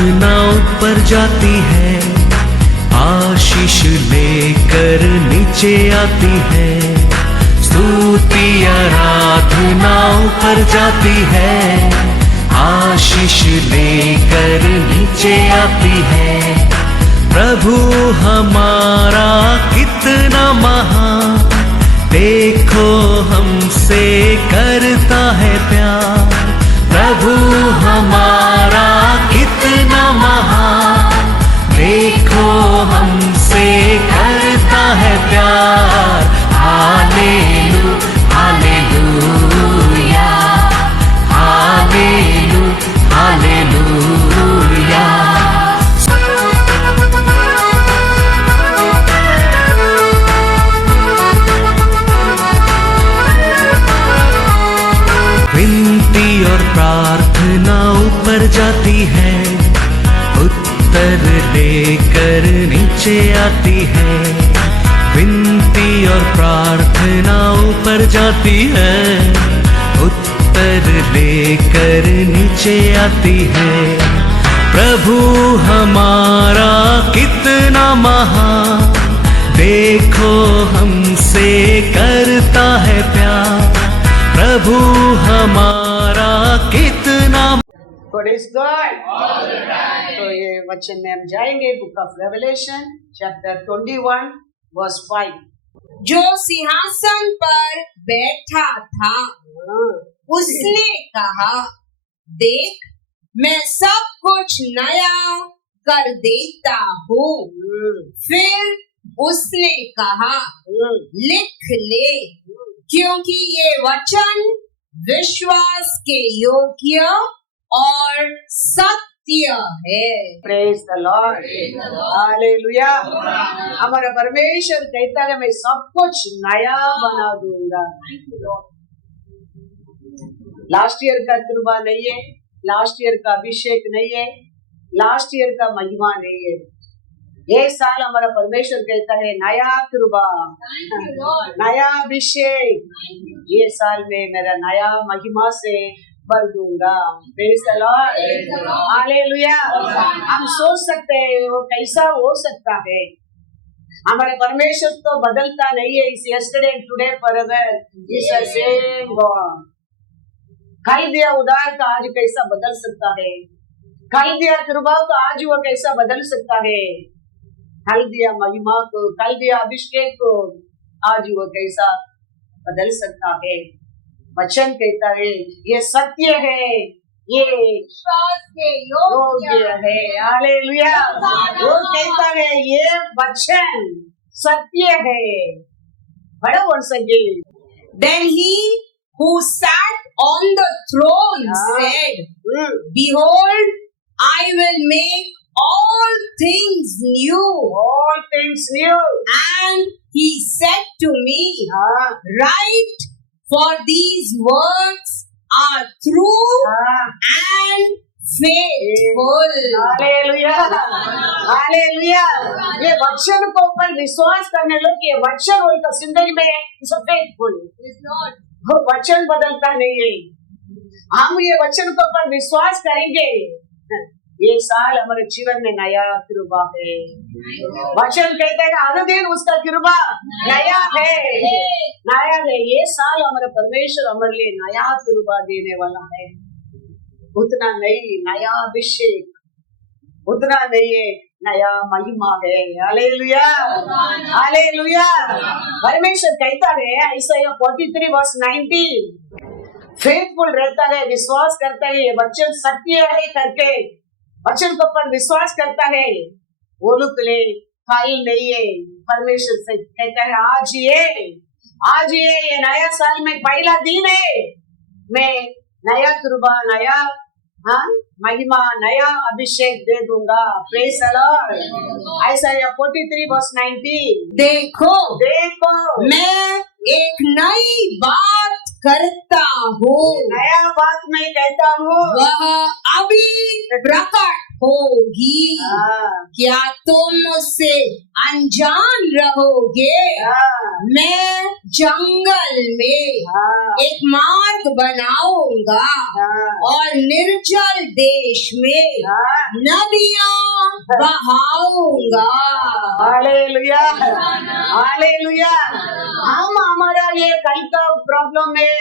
आराधना ऊपर जाती है, आशीष लेकर नीचे आती है। स्तुति आराधना ऊपर जाती है, आशीष लेकर नीचे आती है। प्रभु हमारा कितना महान, देखो हमसे करता है प्यार। प्रभु हमारा कितना महान, देखो हमसे करता है प्यार। हालेलू हालेलूया, हालेलू हालेलूया। विनती और प्रार्थना ऊपर जाती है, उत्तर लेकर नीचे आती है। विनती और प्रार्थना ऊपर जाती है, उत्तर लेकर नीचे आती है। प्रभु हमारा कितना महान, देखो हमसे करता है प्यार। प्रभु हमारा कितना। God is God. तो ये वचन में हम जाएंगे book of Revelation chapter 21 verse 5। जो सिंहासन पर बैठा था उसने कहा, देख मैं सब कुछ नया कर देता हूँ। फिर उसने कहा, लिख ले, क्योंकि ये वचन विश्वास के योग्य और सत्य है। Praise the Lord, hallelujah. हमारा परमेश्वर कहता है मैं सब कुछ नया बना दूंगा। लास्ट ईयर का कृपा नहीं है, लास्ट ईयर का अभिषेक नहीं है, लास्ट ईयर का महिमा नहीं है। ये साल हमारा परमेश्वर कहता है नया कृपा, नया अभिषेक। ये साल में मेरा नया महिमा से भर दूंगा। Praise the Lord, hallelujah. हम सोच सकते हैं वो कैसा हो सकता है। हमारे परमेश्वर तो बदलता नहीं है। इस yesterday today forever is the same God. कल दिया उधार का आज कैसा बदल सकता है, कल दिया कृपा को आज वो कैसा बदल सकता है, कल दिया महिमा को, कल दिया अभिषेक को आज वो कैसा बदल सकता है। वचन कहता है ये सत्य है, ये विश्वास के योग्य है। हालेलुया। वो कहता है ये वचन सत्य है। बड़ा वर्ष के Then he who sat on the throne said, behold, I will make all things new. All things new. And he said to me, write, for these words are true and faithful. Hallelujah, hallelujah. ये वचन को ऊपर विश्वास करने लोग, ये वचन उनका जिंदगी में फेथफुल। वो वचन बदलता नहीं है। हम ये वचन को ऊपर विश्वास करेंगे, ये साल हमारे जीवन में नया कृपा है। वचन कहते हैं हर दिन उसका कृपा नया है, नया है। ये साल हमारे परमेश्वर हमारे लिए नया कृपा देने वाला है। उतना नहीं नया अभिषेक, उतना नहीं है नया महिमा है। Hallelujah, hallelujah. परमेश्वर कहता है Isaiah 43 वर्स 19, फेथफुल रहता है, विश्वास करता है, ये वचन सत्य है करके वचन को पर विश्वास करता है, वो लोग ले कल नहीं है। परमेश्वर से कहता है आज ये नया साल में पहला दिन है, मैं नया कृपा, नया महिमा, नया अभिषेक दे दूंगा। Praise the Lord. Isaiah 43 verse 19, देखो मैं एक नई बात करता हूँ, नया बात मैं कहता हूँ, वह अभी प्रकट होगी। हाँ, क्या तुम मुझसे अनजान रहोगे? हाँ, मैं जंगल में हाँ, एक मार्ग बनाऊंगा हाँ, और निर्जल देश में हाँ। नदियां बहाऊंगा। Hallelujah, hallelujah. हम हमारा ये कल का प्रॉब्लम में,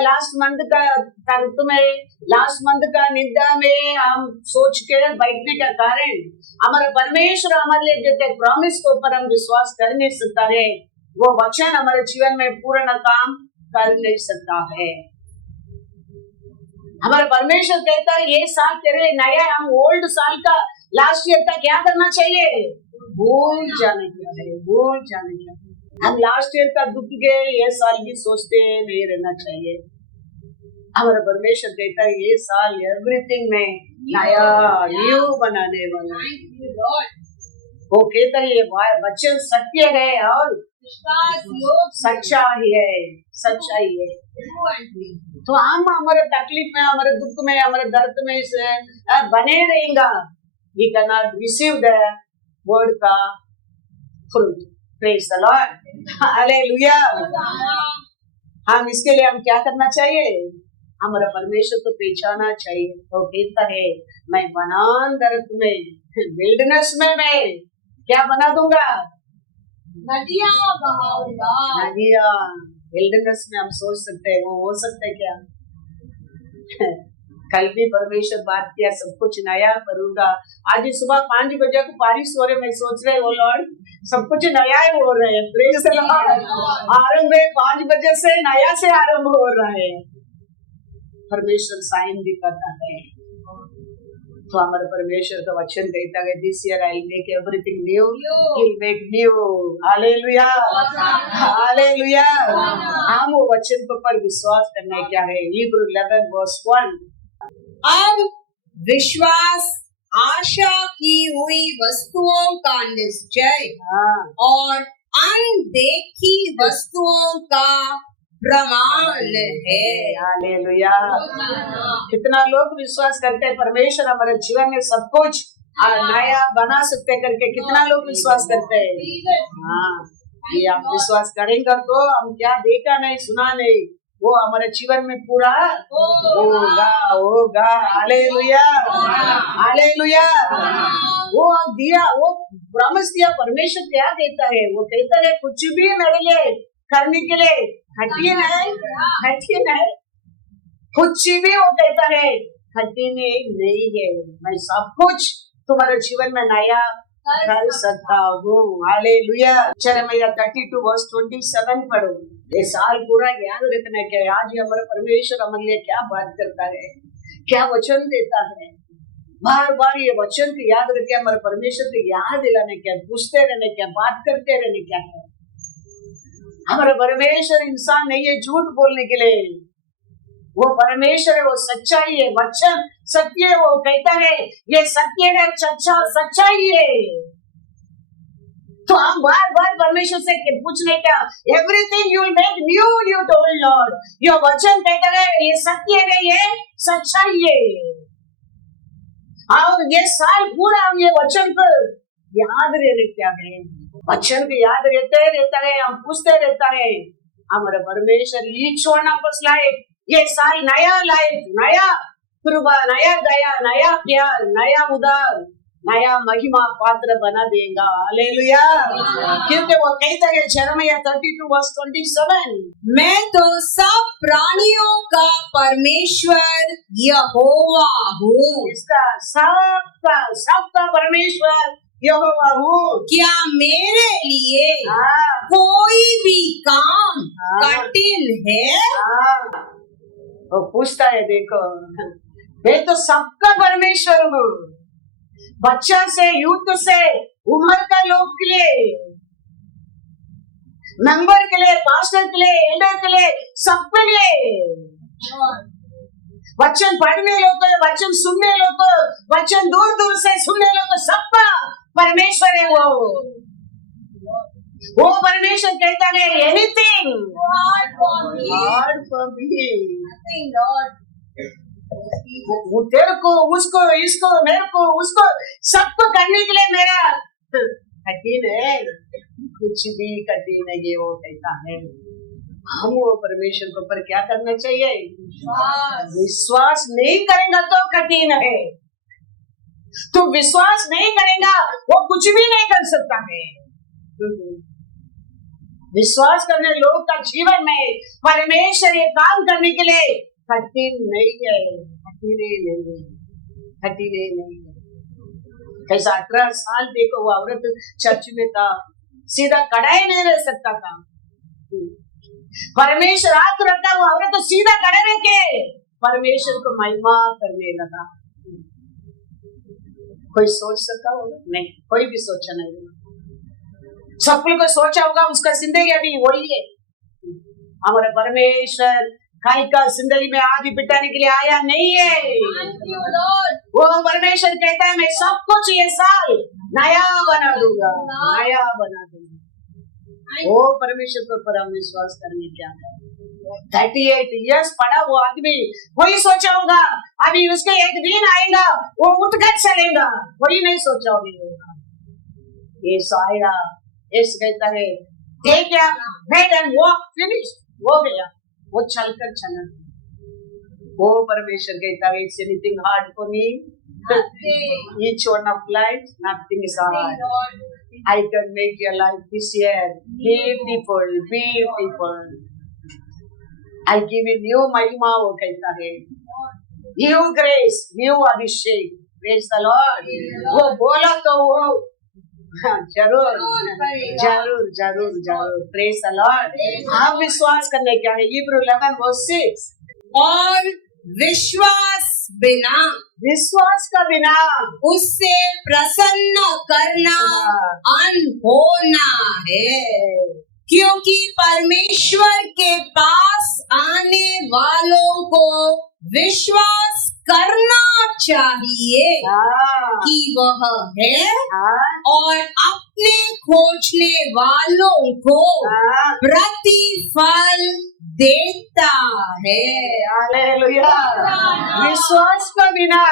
लास्ट मंथ का तर्क में, लास्ट मंथ का निंदा में हम सोच के बैठने का कारण हमारा परमेश्वर हमारे लिए देते प्रॉमिस के ऊपर हम विश्वास कर नहीं सकता है। वो वचन हमारे जीवन में पूर्ण काम कर नहीं सकता है। हमारा परमेश्वर कहता है ये साल तेरे नया, हम ओल्ड साल का लास्ट ईयर का क्या करना चाहिए? भूल जाने का है, भूल जाने का। हम लास्ट ईयर का दुख गए, ये साल भी सोचते हैं नहीं रहना चाहिए। हमारा परमेश्वर कहता है ये साल एवरीथिंग में नया न्यू बनाने वाला है। वो कहता है ये वचन सत्य है और सच्चाई है, सच्चाई है। तो हम हमारे तकलीफ में, हमारे दुख में, हमारे दर्द में से बने रहेंगे। We cannot receive the word का fruit. Praise the Lord. Hallelujah. हम इसके लिए हम क्या करना चाहिए? हमारा परमेश्वर को पहचाना चाहिए। तो कहता है मैं वनांतर में, विल्डनेस में मैं क्या बना दूंगा? नदियां बहाऊंगा। नदियां। विल्डनेस में हम सोच सकते हैं वो हो सकता है क्या? कल भी परमेश्वर बात किया सब कुछ नया करूंगा। आज सुबह 5 बजे को बारिश हो रहे, मैं सोच रहे वो लॉर्ड सब कुछ नया ही हो रहे हैं। Praise the Lord. आरंभ 5 बजे से नया से आरंभ हो रहा है। परमेश्वर साइन भी करता है। तो हमारे परमेश्वर का वचन कहता है this year I make everything new, he make new. Hallelujah, hallelujah. हम वो वचन पर विश्वास करना क्या है? Hebrew 11:1। अब विश्वास आशा की हुई वस्तुओं का निश्चय और अनदेखी वस्तुओं का प्रमाण है। हालेलुया। कितना लोग विश्वास करते हैं परमेश्वर हमारे जीवन में सब कुछ नया बना सकते करके, कितना लोग विश्वास करते हैं? हाँ, ये आप विश्वास करेंगे तो हम क्या देखा नहीं, सुना नहीं, वो हमारे जीवन में पूरा होगा, होगा। Hallelujah, hallelujah. वो दिया, वो प्रॉमिस दिया। परमेश्वर क्या देता है? वो कहता है कुछ भी मेरे लिए करने के लिए हटिए नहीं, हटिए नहीं। कुछ भी वो कहता है हटने नहीं है। मैं सब कुछ तुम्हारे जीवन में नया कर सकता हूँ। हालेलुया। यिर्मयाह 32:27 पढ़ो। ये साल पूरा याद रखना क्या है? आज हमारे परमेश्वर हमारे लिए क्या बात करता है, क्या वचन देता है। बार बार ये वचन को याद रखे, हमारे परमेश्वर को याद दिलाने क्या, पूछते रहने क्या, बात करते रहने क्या है। हमारा परमेश्वर इंसान नहीं है झूठ बोलने के लिए। वो परमेश्वर है, वो सच्चाई है, वचन सत्य है। वो कहता है ये सत्य है, सच्चाई है। तो हम बार बार परमेश्वर से पूछने का, everything you will make new, you told Lord. ये वचन कहता है ये सत्य है, ये सच्चाई है। और ये साल पूरा हम ये वचन को याद रहने क्या है, वचन को याद रहता है, हम पूछते रहता है। हमारा परमेश्वर each one of us life ये साल नया लाइफ, नया कृपा, नया दया, नया प्यार, नया उदार, नया महिमा पात्र बना देगा। हालेलुया। क्योंकि वो कहता है यिर्मयाह 32:27 मैं तो सब प्राणियों का परमेश्वर यहोवा हूँ। इसका सबका परमेश्वर यहोवा हूँ। क्या मेरे लिए कोई भी काम कठिन है? वो पूछता है देखो, मैं तो सबका परमेश्वर हूँ। बच्चा से, यूथ से, उम्र का लोग के लिए, मेंबर के लिए, पास्टर के लिए, एल्डर के लिए, सबके लिए। वचन पढ़ने लोग, वचन सुनने लोग, वचन दूर दूर से सुनने लोग, सबका परमेश्वर है वो परमेश्वर कहता है एनीथिंग हार्ड फॉर मी। वो तेरे को, उसको, इसको, मेरे को, उसको, सबको करने के लिए मेरा कठिन है। कुछ भी कठिन है, ये वो कहता है। हम वो परमेश्वर के ऊपर क्या करना चाहिए? विश्वास नहीं करेगा तो कठिन है। तो विश्वास नहीं करेगा वो कुछ भी नहीं कर सकता है। विश्वास करने लोग का जीवन में परमेश्वर ये काम करने के लिए कठिन नहीं है, कठिन नहीं है, कठिन नहीं है। कैसा 18 साल देखो वो औरत चर्च में था, सीधा खड़ा ही नहीं रह सकता था। परमेश्वर हाथ रखा, वो औरत तो सीधा खड़े रह के परमेश्वर को महिमा करने लगा। कोई सोच सकता होगा? नहीं, कोई भी सोचा नहीं। सबको को सोचा होगा उसका जिंदगी अभी वही है। हमारा परमेश्वर कहीं का जिंदगी में आदि बिताने के लिए आया नहीं है। वो परमेश्वर कहता है मैं सब कुछ ये साल नया बना दूंगा, नया बना दूंगा। वो परमेश्वर के ऊपर हम विश्वास करने क्या है। 38 इयर्स पड़ा वो आदमी, वही सोचा होगा अभी उसके एक दिन आएगा वो उठकर चलेगा, वही नहीं सोचा होगा। ये आएगा, इस कहता है take your bed and walk, finish, हो गया, वो चलकर चला। वो परमेश्वर कहता है it's anything hard for me, each one of life, nothing is hard. I can make your life this year beautiful, beautiful. I give you new महिमा, वो कहता है new grace, new Abhishek, praise the Lord। वो बोला तो वो जरूर जरूर जरूर जरूर, प्रेज द लॉर्ड। आप विश्वास करने क्या है? Hebrew 11:6। और विश्वास बिना, विश्वास का बिना उससे प्रसन्न करना अनहोना है, क्योंकि परमेश्वर के पास आने वालों को विश्वास करना चाहिए कि वह है और अपने खोजने वालों को प्रतिफल देता है। हालेलुया। विश्वास का बिना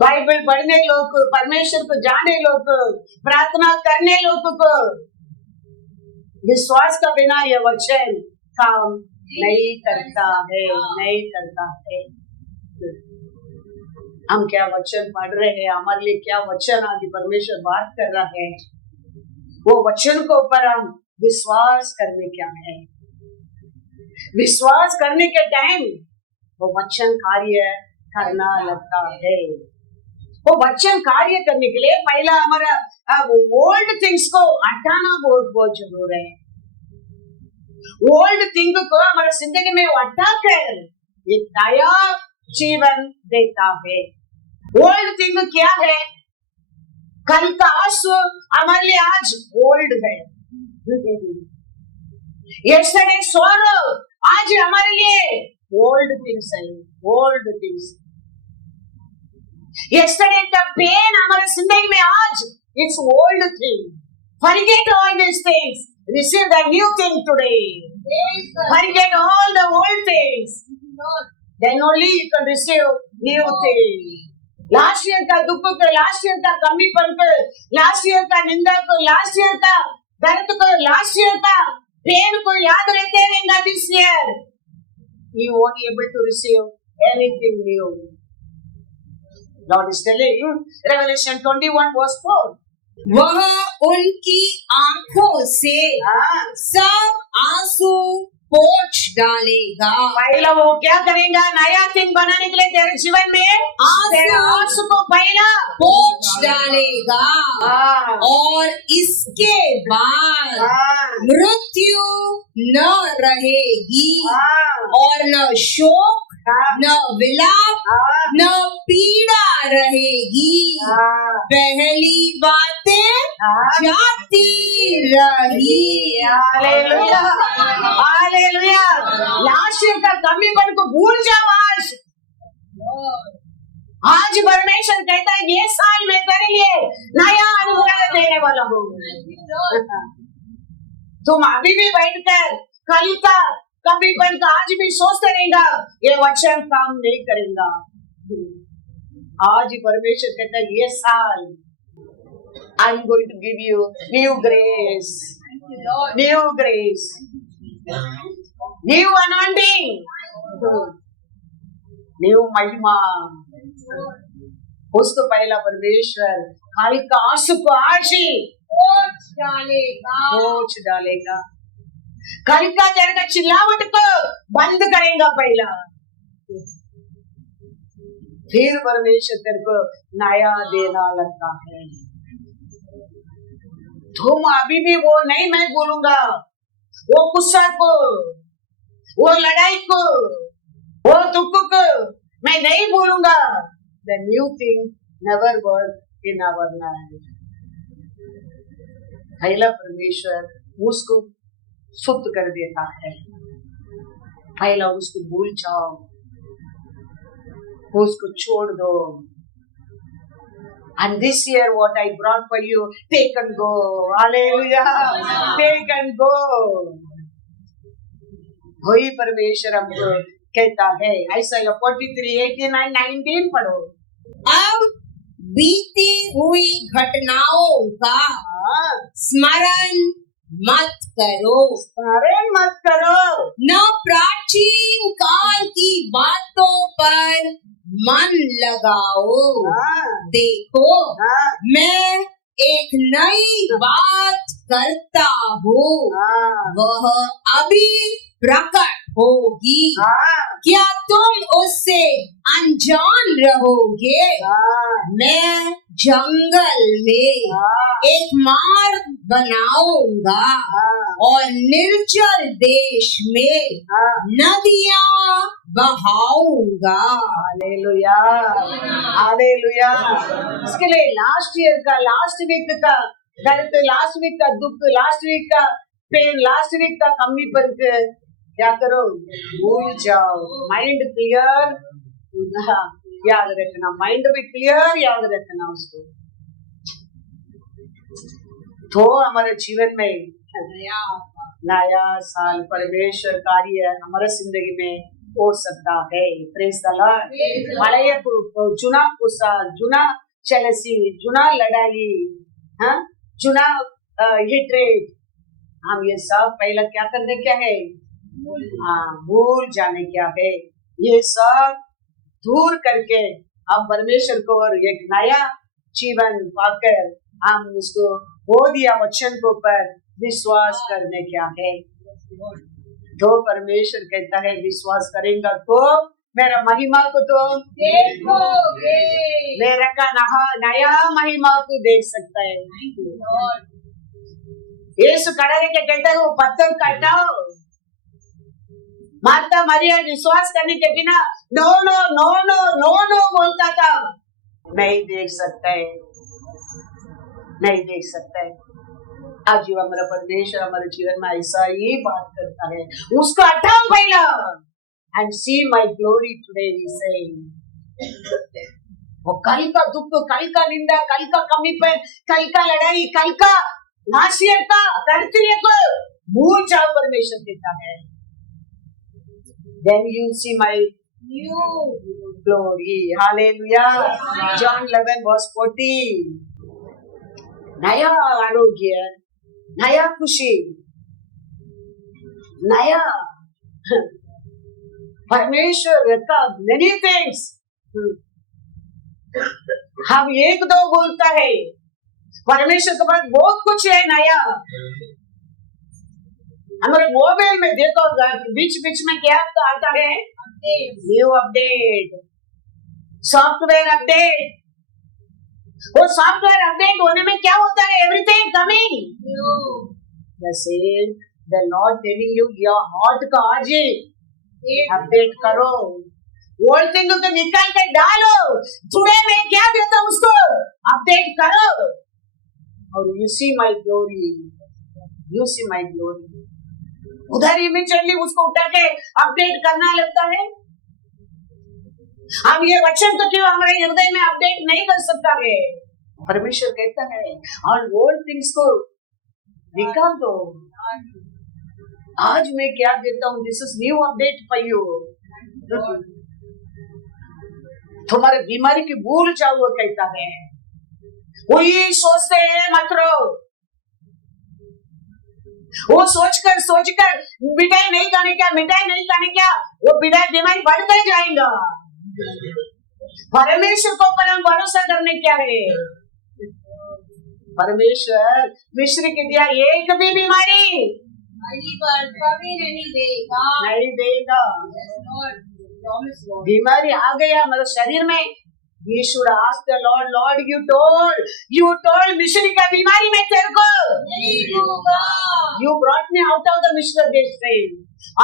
बाइबल पढ़ने लोग, परमेश्वर को जाने लोग, प्रार्थना करने लोग को विश्वास का बिना यह वचन काम नहीं करता है, नहीं करता है। हम क्या वचन पढ़ रहे हैं, हमारे लिए क्या वचन आदि परमेश्वर बात कर रहा है, वो वचन को ऊपर हम विश्वास करने क्या है। विश्वास करने के टाइम वो वचन कार्य करना लगता है। वो वचन कार्य करने के लिए पहला हमारा ओल्ड थिंग्स को हटाना बहुत जरूर है। ओल्ड थिंग को हमारे जिंदगी में हटाकर एक नया जीवन देता है। ओल्ड थिंग क्या है? कल का आंसू हमारे लिए आज ओल्ड है। यस्टरडे सॉरो आज हमारे लिए ओल्ड थिंग्स है, ओल्ड थिंग्स। यस्टरडे का पेन हमारे जिंदगी में आज it's old thing. Forget all this things, receive the new thing today. Forget all the old things. Then only you can receive new thing. Last year का दुख को, last year का कमीपन को, last year का निंदा को, last year का दर्द को, last year का पेन को याद रहते रहेगा this year. You won't be able to receive anything new. Lord is telling you, Revelation 21:4. वह उनकी आंखों से सब आंसू पोंछ डालेगा। पहला वो क्या करेगा? नया थिंग बनाने के लिए तेरे जीवन में आंसू को पहला पोंछ डालेगा और इसके बाद मृत्यु न रहेगी और न शोक, न विलाप, न पीड़ा रहेगी। पहली बातें जाती रही। Hallelujah, hallelujah. लास्ट ईयर का कमीपन को भूल जाओ आज। आज परमेश्वर कहता है ये साल में तेरे लिए नया अनुभव देने वाला हूँ। तुम अभी भी बैठकर कल का कभी पर आज भी सोचते रहेगा ये वचन काम नहीं करेगा। आज ही परमेश्वर कहता है ये साल I am going to give you new grace, new grace, new anointing, new महिमा। उसको पहला परमेश्वर काल का आंसू को आशी पोंछ डालेगा, कल का जर का चिल्लावट को बंद करेगा पहला, फिर परमेश्वर तेरे को नया देना लगता है। तुम अभी भी वो नहीं मैं बोलूंगा, वो गुस्सा को, वो लड़ाई को, वो दुख को मैं नहीं बोलूंगा। The new thing never work in our life. पहला परमेश्वर उसको शुद्ध कर देता है, पहला उसको भूल जाओ, उसको छोड़ दो। And this year what I brought for you, take and go. Hallelujah. Take and go. वही परमेश्वर हमको कहता है। Isaiah 43:18-19 पढ़ो। अब बीती हुई घटनाओं का स्मरण मत करो, स्मरण मत करो, न प्राचीन काल की बातों पर मन लगाओ। देखो मैं एक नई बात करता हूँ, वह अभी प्रकट होगी, क्या तुम उससे अनजान रहोगे? मैं जंगल में एक मार्ग बनाऊंगा और निर्जल देश में नदियां बहाऊंगा। Hallelujah, hallelujah. इसके लिए लास्ट ईयर का, लास्ट वीक का दर्द, लास्ट वीक का दुख, लास्ट वीक का पेन, लास्ट वीक का कमी पर क्या करो, भूल जाओ। माइंड क्लियर याद रखना, माइंड में क्लियर याद रखना उसको, तो हमारे जीवन में नया साल परमेश्वर कार्य हमारे जिंदगी में हो सकता है। Praise the Lord. हಳೆಯ जुना गुस्सा, जुना चलसी, जुना लड़ाई, जुना हेट्रेड, हम ये सब पहला क्या करने क्या है, भूल जाने क्या है, ये सब दूर करके हम परमेश्वर को और एक नया जीवन पाकर हम उसको वो दिया वचन को पर विश्वास करने क्या है। तो परमेश्वर कहता है विश्वास करेगा तो मेरा महिमा को तो देखोगे, मेरा का नया महिमा को देख सकता है। यीशु खड़ा रह के कहता है वो पत्थर काटाओ। माता मरिया विश्वास करने के बिना no no no no no no बोलता था, नहीं देख सकता है, नहीं देख सकता है। आज हमारा परमेश्वर हमारे जीवन में ऐसा ही बात करता है, उसको हटाओ पहला and see my glory today we say. वो कल का दुख, कल का निंदा, कल का कमीपन, कल का लड़ाई, कल का नासियत का करती को भूल जाओ, परमेश्वर कहता है। Then you see my new glory. Hallelujah. John 11:14. नया आरोग्य, नया खुशी, नया परमेश्वर का many things। हम एक दो बोलता है, परमेश्वर के पास बहुत कुछ है नया। हमारे मोबाइल में देखो बीच बीच में क्या तो आता है, न्यू अपडेट, सॉफ्टवेयर अपडेट। वो सॉफ्टवेयर अपडेट होने में क्या होता है, everything coming the same. The Lord telling you your heart का आज ही अपडेट करो, ओल्ड थिंग को निकाल के डालो, जुड़े में क्या देता उसको अपडेट करो। और you see my glory, you see my glory. उधर इमीडिएटली उसको उठा के अपडेट करना लगता है। हम ये वचन तो क्यों हमारे हृदय में अपडेट नहीं कर सकता है। परमेश्वर कहता है और ओल्ड थिंग्स को निकाल दो, आज मैं क्या देता हूँ, this is new update for you. तुम्हारे बीमारी की भूल जाओ, वो कहता है। वही सोचते हैं मत रहो, वो सोचकर मिठाई नहीं खाने क्या, मिठाई नहीं खाने क्या, वो बीमारी बढ़ते जाएगा। परमेश्वर को पर हम भरोसा करने क्या है। परमेश्वर मिश्र की दिया एक भी बीमारी पर कभी नहीं देगा। बीमारी आ गया मेरे शरीर में, we should ask the Lord, Lord, you told मिश्र का बीमारी में तेरे को नहीं दूंगा। You brought me out of the मिश्र देश से,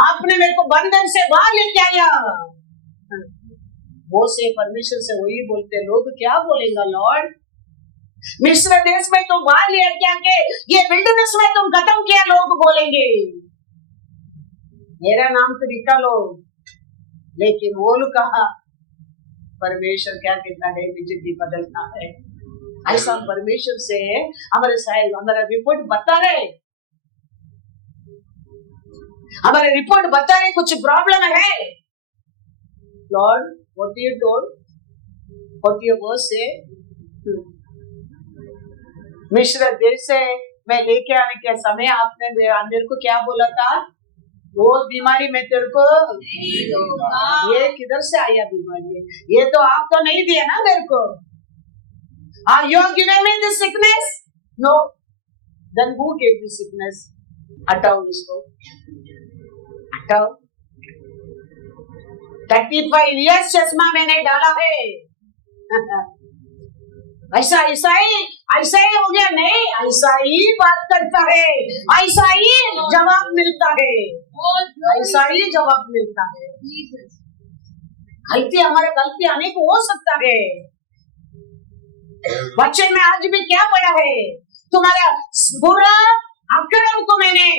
आपने मेरे को बंधन से बाहर लेके आया। वो से परमेश्वर से वही बोलते, लोग क्या बोलेगा लॉर्ड, मिश्र देश में तुम बाहर ले क्या के ये विल्डरनेस में तुम खत्म किया, लोग बोलेंगे मेरा नाम तो निकालो। लेकिन वो लोग कहा, परमेश्वर क्या कहता है, जिंदगी बदलना है। ऐसा परमेश्वर से हमारे साइड हमारा रिपोर्ट बता रहे, हमारे रिपोर्ट बता रहे कुछ प्रॉब्लम है। Lord what you told, what your word से, मिश्र देश से मैं लेके आने के समय आपने मेरे को क्या बोला था, वो बीमारी में तेरे को नहीं दूंगा। ये किधर से आया बीमारी, ये तो आप तो नहीं दिया ना मेरे को। You have given me this sickness? No. Then who gave this sickness? हटाओ इसको, हटाओ। 35 years चश्मा मैंने डाला है। ऐसा ही हो गया, नहीं ऐसा ही बात करता है, ऐसा ही जवाब मिलता है, ऐसा ही जवाब मिलता है। गलती हमारे गलती अनेक हो सकता है। बच्चे में आज भी क्या पढ़ा है, तुम्हारा बुरा अक्रम को मैंने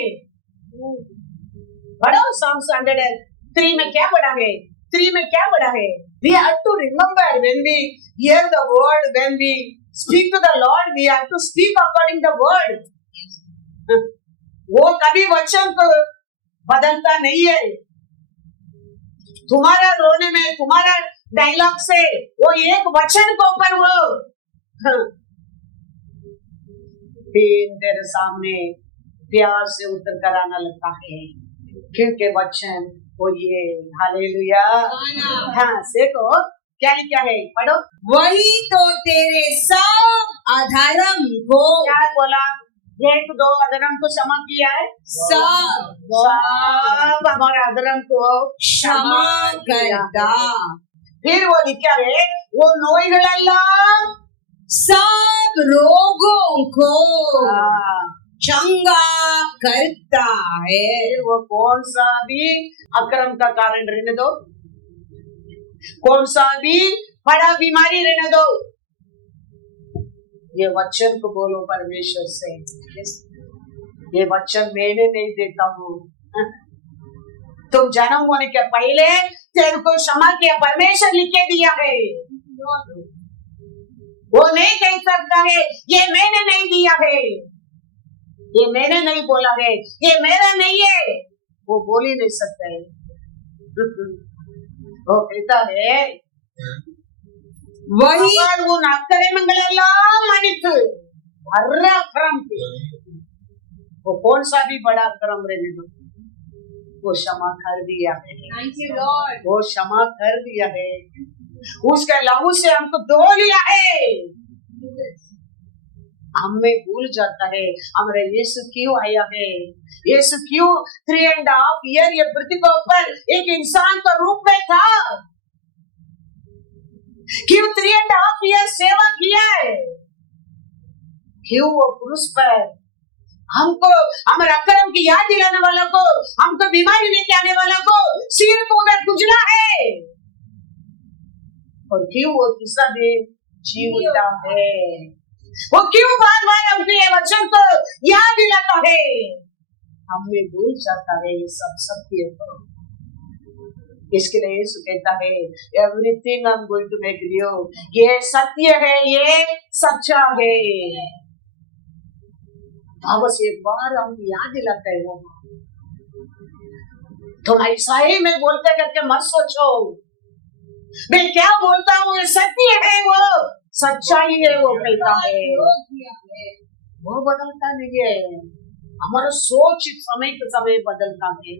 पढ़ो। Psalms 103 में क्या पढ़ा है, 3 में क्या पढ़ा है, we have to remember when we hear the word, when we speak to the Lord, we have to speak according the word. वो कभी वचन को बदलता नहीं है। तुम्हारा रोने में, तुम्हारा डायलॉग से वो एक वचन को ऊपर वो तेरे सामने प्यार से उतर कर आना लगता है, क्योंकि वचन वो ये। हालेलुया। हाँ देखो क्या लिखा है, पढ़ो। वही तो तेरे सब अधर्म को, क्या बोला, 1-2 अधर्म को क्षमा किया है, सब हमारे अधर्म को क्षमा करता। फिर वो लिखा है, वो नोयगಳೆல்லாம் सब रोगों को चंगा करता है। वो कौन सा भी अक्रम का कारण रहने दो, कौन सा भी बड़ा बीमारी रहने दो, ये वचन को बोलो परमेश्वर से, ये वचन मैंने नहीं देता हूँ, तुम जन्म होने के पहले तेरे को क्षमा किया, परमेश्वर लिख के दिया है। वो नहीं कह सकता है ये मैंने नहीं दिया है, ये मैंने नहीं बोला है, ये मेरा नहीं है, वो बोल ही नहीं सकता है। वो कहता है वही वो नाकरे मंगलेல்லாம் मनित हर अक्रम के, वो कौन सा भी बड़ा अक्रम रहने दो, वो क्षमा कर दिया है, वो क्षमा कर दिया है, उसके लहू से हमको धो लिया है। हमें भूल जाता है हमारे यीशु क्यों आया है, यीशु क्यों 3.5 ईयर ये पृथ्वी के ऊपर एक इंसान का रूप में था, क्यों 3.5 ईयर सेवा किया है, क्यों वो पुरुष पर हमको हमारे अक्रम की याद दिलाने वाला को, हमको बीमारी लेके आने वाला को सिर को उधर गुजरा है, और क्यों वो तीसरा दिन जी उठा है, वो क्यों बार बार अपने वचन को याद दिलाता है, हमें भूल जाता है ये सब सत्य को। इसके लिए यीशु कहता है everything I am going to make new, ये सत्य है, ये सच्चा है। बस एक बार हम याद दिलाते हैं, तुम ऐसा ही मैं बोलते करके मत सोचो, मैं क्या बोलता हूँ ये सत्य है, वो सच्चाई है, वो कहता है, वो बदलता नहीं है। हमारा सोच समय के समय बदलता है,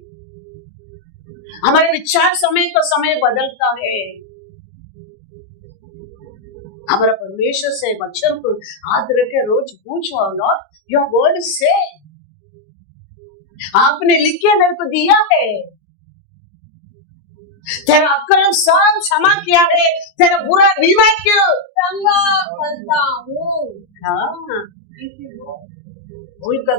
हमारे विचार समय के समय बदलता है। हमारा परमेश्वर से वचन को हाथ रखे रोज पूछो, लॉर्ड योर वर्ड से, आपने लिख के मेरे को दिया है, तेरा अक्रम सब क्षमा किया है, तेरा बुरा बीमार क्यों चंगा करता हूँ। हाँ, बोल कर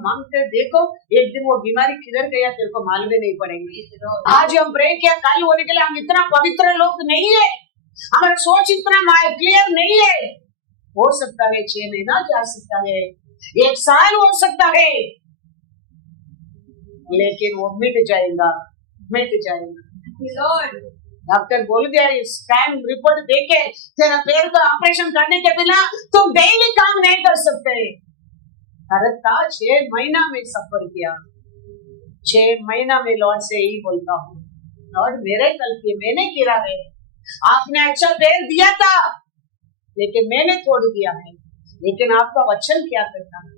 मांगते देखो, एक दिन वो बीमारी किधर गया तेरे को मालूम नहीं पड़ेगी। आज हम प्रे किया, कल होने के लिए हम इतना पवित्र लोग नहीं है, हमारा सोच इतना क्लियर नहीं है। हो सकता है 6 महीना जा सकता है, 1 साल हो सकता है, लेकिन वो मिट जाएगा। डॉक्टर बोल गया स्कैन रिपोर्ट देके तेरा पैर का ऑपरेशन करने के बिना तुम डेली काम नहीं कर सकते। भारत का 6 महीना में सफर किया, 6 महीना में लॉर्ड से यही बोलता हूँ, लॉर्ड मेरे गलती, मैंने किया है, आपने अच्छा पैर दिया था लेकिन मैंने तोड़ दिया है। लेकिन आपका वचन क्या कहता है,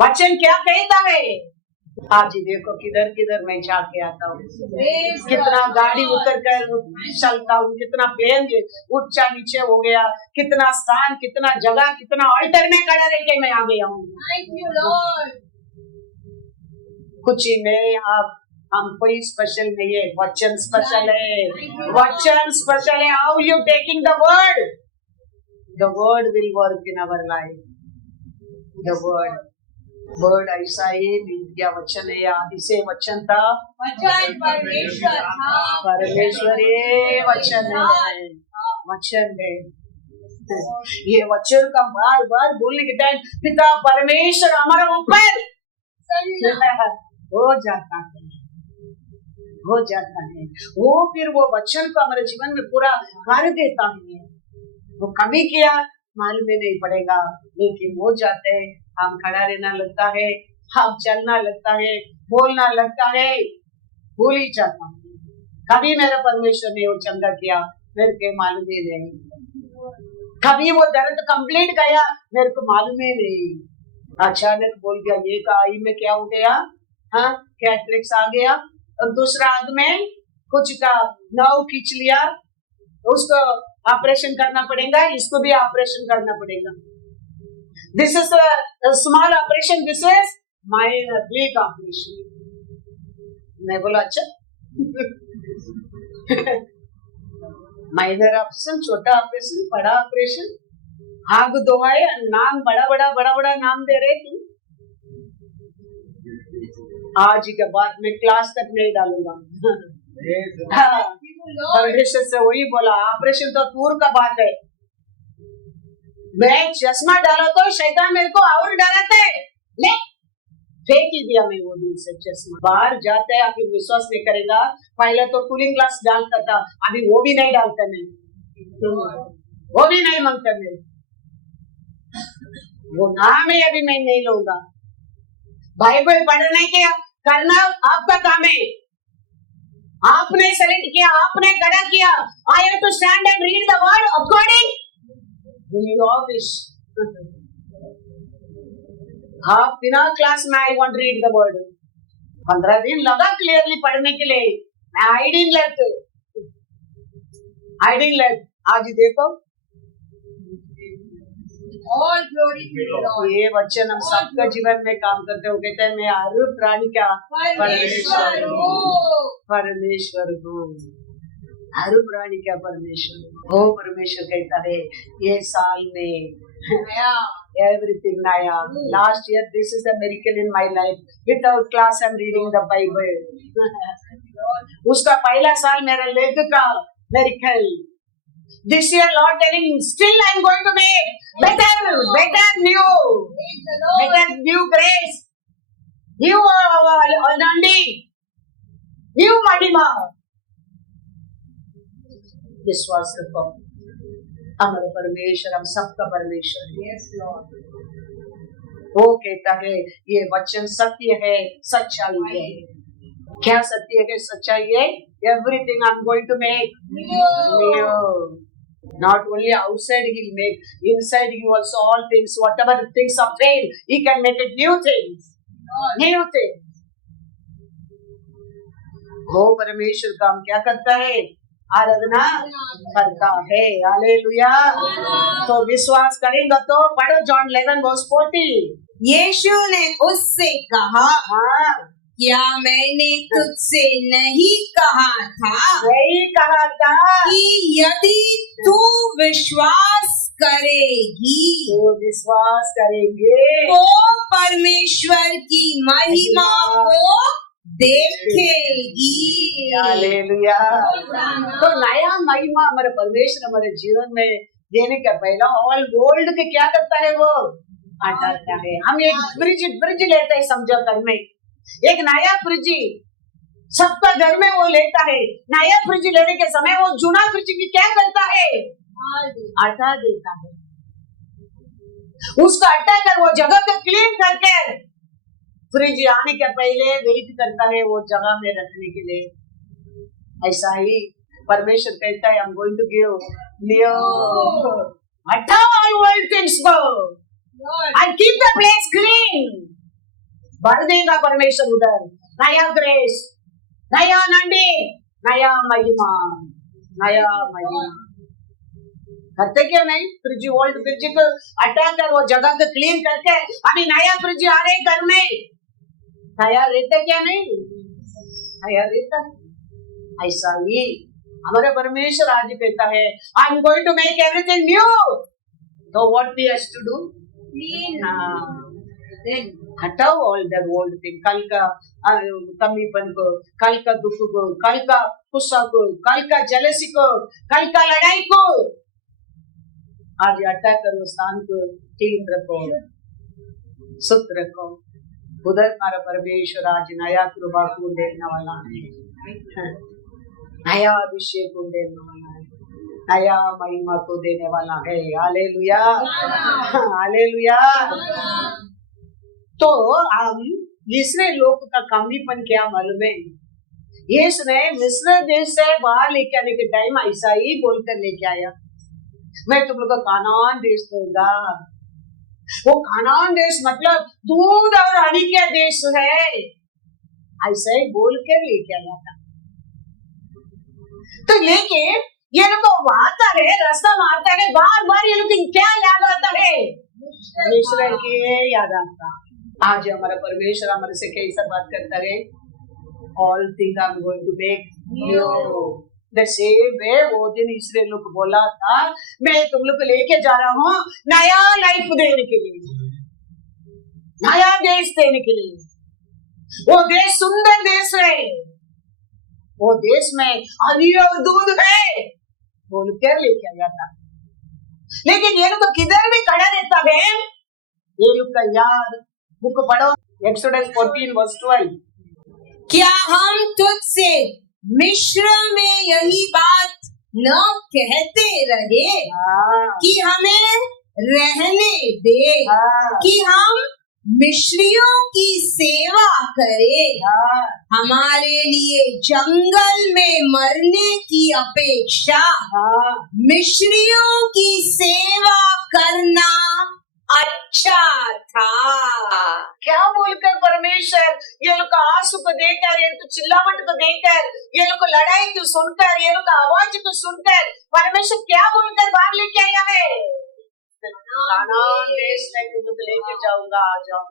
वचन क्या कहता है? आज देखो किधर किधर मैं जाके आता हूँ, कितना गाड़ी उतर कर चलता हूँ, कितना पेन ऊंचा नीचे हो गया, कितना स्थान, कितना जगह, कितना ऑल्टर में खड़ा रह के मैं आ गया हूँ। कुछ ही नहीं, आप हम कोई स्पेशल नहीं है, वचन स्पेशल है, वचन स्पेशल है। How you taking the word will work in our life. The word ऐसा ही विद्या वचन है, आदि से वचन था, वचन परमेश्वर था, परमेश्वर ये वचन है, वचन है। ये वचन का बार बार बोलने के टाइम पिता परमेश्वर हमारे ऊपर हो जाता है, वो फिर वो वचन को हमारे जीवन में पूरा कर देता है। वो कभी किया मालूम नहीं पड़ेगा, लेकिन हो जाते हैं, हम खड़ा रहना लगता है, हम चलना लगता है, बोलना लगता है, भूल ही जाता हूँ कभी मेरा परमेश्वर ने वो चंगा किया मेरे को मालूम ही नहीं, कभी वो दर्द कंप्लीट गया मेरे को मालूम ही नहीं। अचानक बोल गया ये का आई में क्या हो गया, हाँ कैटरेक्स आ गया, और दूसरा हाथ में कुछ का नव खींच लिया, उसको ऑपरेशन करना पड़ेगा, इसको भी ऑपरेशन करना पड़ेगा। This is a small operation, this is minor big operation. मैं बोला अच्छा माइनर ऑपरेशन, छोटा ऑपरेशन, बड़ा ऑपरेशन, आग दुआए, नाम बड़ा बड़ा नाम दे रहे तुम। आज के बाद में क्लास तक नहीं डालूंगा। परमेश्वर से वही बोला, ऑपरेशन तो दूर का बात है, मैं चश्मा डाला तो शैतान मेरे को और डराता है, ले फेंक ही दिया मैं वो दिन से चश्मा। बाहर जाते हैं आप विश्वास नहीं करेगा, पहले तो कूलिंग ग्लास डालता था, अभी वो भी नहीं डालता मैं, वो भी नहीं मांगता मैं, वो नाम है अभी मैं नहीं लूंगा। बाइबल पढ़ने के करना आपका काम है, आपने सेलेक्ट किया, आपने खड़ा किया, I have to stand and read the word according your wish. हाँ बिना क्लास में I want read the word, 15 दिन लगा क्लियरली पढ़ने के लिए, मैं आई डिडंट लेफ्ट। आज देखो All glory to the Lord. ये वचन हम सबका जीवन में काम करते हो, कहते हैं मैं हर प्राणी का परमेश्वर हूँ, हर प्राणी का परमेश्वर हो। परमेश्वर कहता है ये साल में everything नया, last year this is a miracle in my life, without class I'm reading the Bible। उसका पहला साल मेरा लेग का miracle। This year Lord telling still I'm going to make better new grace, new anointing, new महिमा। विश्वास रखो हमारा परमेश्वर हम सबका परमेश्वर है। Yes, Lord. वो कहता है ये वचन सत्य है, सच्चाई है। क्या सत्य है, सच्चाई है? Everything I'm going to make new. Not only outside He'll make, inside you also all things, whatever things are failed, He can make it new things. New things. वो परमेश्वर काम क्या करता है? आराधना करता है। हालेलुया। तो विश्वास करेंगे तो पढ़ो जॉन 11:40। यीशु ने उससे कहा, हाँ, क्या मैंने तुझसे नहीं कहा था वही कहा था कि यदि तू विश्वास करेगी तो विश्वास करेंगे तो परमेश्वर की महिमा को देखेगी। हालेलुया। तो नया महिमा हमारे परमेश्वर हमारे जीवन में देने का पहला ऑल गोल्ड के क्या करता है? वो हटाता है। हम एक फ्रिज लेते हैं, समझो घर में एक नया फ्रिज सबका घर में वो लेता है। नया फ्रिज लेने के समय वो जुना फ्रिज की क्या करता है? हटा देता है। उसको हटा कर वो जगह को क्लीन करके फ्रिज आने के पहले वेट करता है वो जगह में रखने के लिए। ऐसा ही परमेश्वर कहता है, I'm going to give Leo, हटाओ all old things को and keep the place clean। भर देगा परमेश्वर उधर नया ग्रेस, नया नंदी, नया महिमा, नया महिमा। करते क्या नहीं? फ्रिज ओल्ड फ्रिज को हटा कर वो जगह को क्लीन करके अभी नया फ्रिज आ रहे घर में, नया रहता क्या नहीं? नया रहता। ऐसा ही हमारे परमेश्वर आज कहता है, I am going to make everything new. तो what he has to do? हटाओ ऑल दैट ओल्ड थिंग। कल का कमीपन को, कल का दुख को, कल का गुस्सा को, कल का जेलसी को, कल का लड़ाई को आज हटा कर उस स्थान को क्लीन रखो, शुद्ध रखो। उधर हमारा परमेश्वर आज नया कृपा को देने वाला है, नया अभिषेक को देने वाला है, नया महिमा को देने वाला है। Hallelujah, hallelujah. तो हम मिस्र लोग का कमीपन क्या मालूम है? यीशु ने मिस्र देश से बाहर लेके आने के टाइम ऐसा ही बोलकर लेके आया, मैं तुम लोग को कानान देश दूंगा। वो कानान देश मतलब दूध और हनी का देश है, ऐसा ही बोल कर लेके आया था। तो लेके ये लोग मारता है, रास्ता मारता है, बार बार ये लोग क्या याद आता है? मिस्र की याद आता। आज हमारा परमेश्वर हमारे से कैसा बात करता है? All thing I am going to make new. The same way वो दिन इस्राएल लोग बोला था, मैं तुम लोग को लेके जा रहा हूँ नया लाइफ देने के लिए, नया देश देने के लिए। वो देश सुंदर देश है, वो देश में हनी और दूध है बोल कर लेके आया था। लेकिन ये लोग किधर भी खड़ा रहता है, ये लोग का याद बुक पढ़ो, एक्सोडस 14:12। क्या हम तुझसे मिस्र में यही बात न कहते रहे कि हमें रहने दे, कि हम मिस्रियों की सेवा करें? हमारे लिए जंगल में मरने की अपेक्षा मिस्रियों की सेवा करना अच्छा था। क्या बोलकर परमेश्वर ये लोग आंसू को देकर, ये लोग चिल्लावट को देकर, ये लोग लड़ाई को सुनकर, ये लोग आवाज को सुनकर परमेश्वर क्या बोलकर बाहर लेके आया है? कानान देश में तुम लेके जाऊंगा, आ जाओ।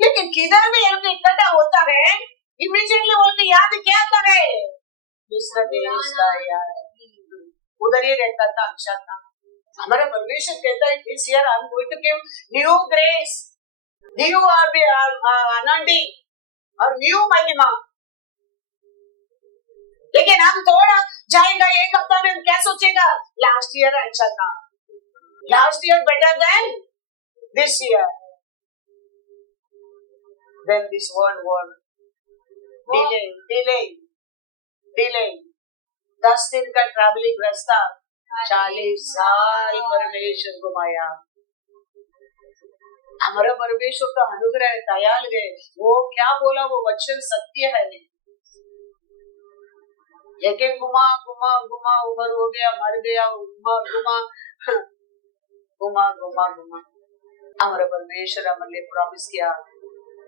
लेकिन किधर भी ये लोग इकट्ठा होता है, इमीडिएटली उनको याद क्या आता है? मिस्र देश का याद, उधर ही रहता था, अच्छा था। हमारा परमेश्वर कहता है this year I am going to give new grace, new आनंदी और न्यू महिमा। लेकिन हम थोड़ा जाएगा एक हफ्ता में क्या सोचेगा? लास्ट ईयर अच्छा था, last year better than this year. Then this word delay 10 दिन का ट्रैवलिंग रास्ता 40 साल परमेश्वर घुमाया। हमारा परमेश्वर का अनुग्रह है, दयाल है। वो क्या बोला वो वचन सत्य है। लेकिन घुमा घुमा घुमा उम्र हो गया, मर गया, घुमा घुमा घुमा घुमा घुमा। हमारा परमेश्वर हमारे लिए प्रॉमिस किया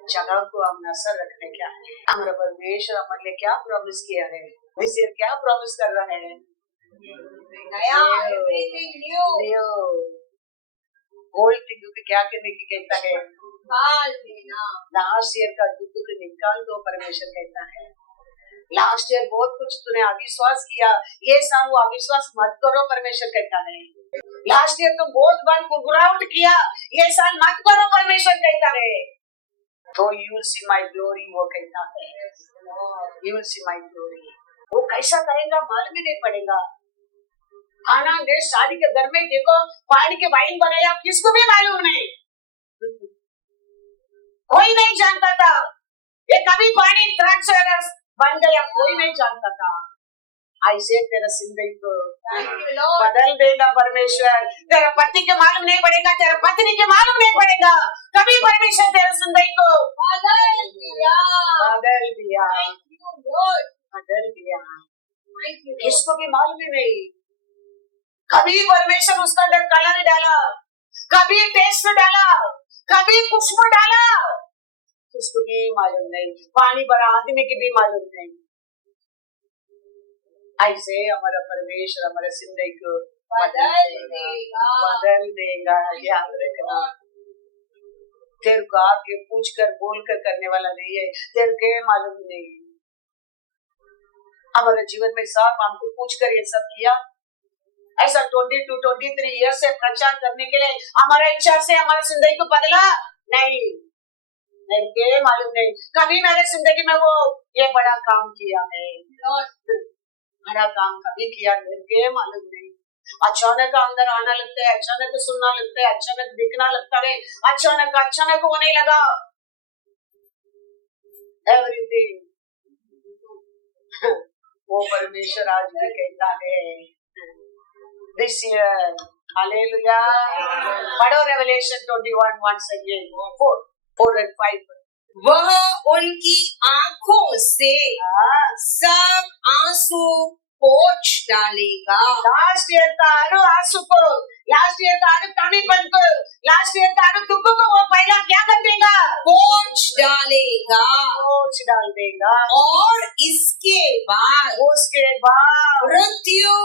जगह को हम नजर रखने क्या है। हमारा परमेश्वर हमारे लिए क्या प्रॉमिस किया है, इसे क्या प्रॉमिस कर रहा है। नया, everything new, ओल्ड थिंग को क्या करने की कहता है, निकाल देना। लास्ट ईयर का दुख को निकाल दो परमेश्वर कहता है। लास्ट ईयर बहुत कुछ तूने अविश्वास किया, ये साल वो अविश्वास मत करो परमेश्वर कहता है। लास्ट ईयर तुम बहुत बार गुगराउट किया, ये साल मत करो परमेश्वर कहता है। तो you will see my glory वो कहता है, you will see my glory. वो कैसा करेगा मालूम ही नहीं पड़ेगा। खाना देश शादी के घर में देखो पानी के वाइन बनाया, किसको भी मालूम नहीं, कोई नहीं जानता था। ये कभी पानी द्राक्षे रस बन गया, कोई नहीं जानता था। ऐसे तेरा जिंदगी को बदल देगा परमेश्वर। तेरा पति के मालूम नहीं पड़ेगा, तेरा पत्नी के मालूम नहीं पड़ेगा, कभी परमेश्वर तेरा जिंदगी को बदल दिया, बदल दिया, बदल दिया। Thank you, Lord. किसको भी मालूम ही नहीं। कभी परमेश्वर उसका अंदर कलर डाला, कभी टेस्ट डाला, कभी खुशबू डाला, किसको भी मालूम नहीं। पानी भरा आदमी की भी मालूम नहीं। ऐसे हमारा परमेश्वर हमारे जिंदगी को बदल देगा, बदल देगा। याद रखना, तेरे को आके पूछ कर बोल कर करने वाला नहीं है, तेरे के मालूम नहीं। हमारे जीवन में सब हमको पूछ कर ये सब किया। ऐसा 22-23 ईयर से प्रचार करने के लिए हमारा इच्छा से हमारा जिंदगी को बदला नहीं, मेरे के मालूम नहीं। कभी मेरे जिंदगी में वो ये बड़ा काम किया है, बड़ा काम कभी किया, मेरे के मालूम नहीं। अचानक अंदर आना लगता है, अचानक सुनना लगता है, अचानक दिखना लगता है, अचानक होने लगा एवरीथिंग। वो परमेश्वर आज भी कहता है दिस ईयर, हालेलुया। पढ़ो रेवलेशन 21 once again, 4 and 5। वह उनकी आंखों से सब आंसू पोंछ डालेगा। लास्ट ईयर का आंसू को, लास्ट ईयर का कमीपन को, लास्ट ईयर का दुख को वो पहला क्या कर देगा, पोंछ डालेगा, पोंछ डाल देगा। और इसके बाद उसके बाद मृत्यु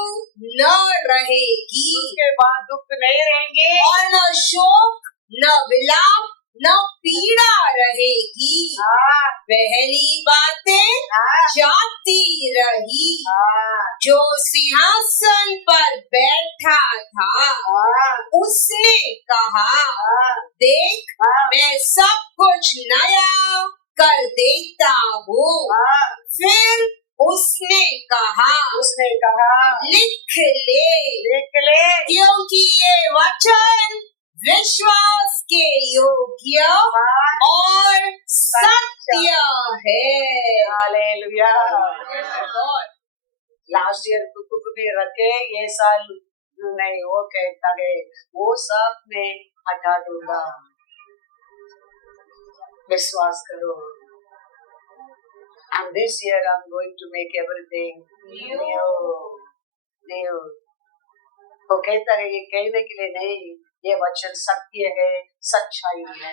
न रहेगी, उसके बाद दुख नहीं रहेंगे, और न शोक, न विलाप, न पीड़ा रहेगी। पहली बातें जाती रही। जो सिंहासन पर बैठा था उसने कहा, देख मैं सब कुछ नया कर देता हूँ। फिर उसने कहा, लिख ले, क्योंकि ये वचन विश्वास के योग्य और सत्य है। हालेलुया। लास्ट ईयर दुख भी रखे, ये साल नहीं, वो कहता है वो सब मैं हटा दूंगा। विश्वास करो। And this year I'm going to make everything new। वो कहता है ये कहने के लिए नहीं, ये वचन सत्य है, सच्चाई है,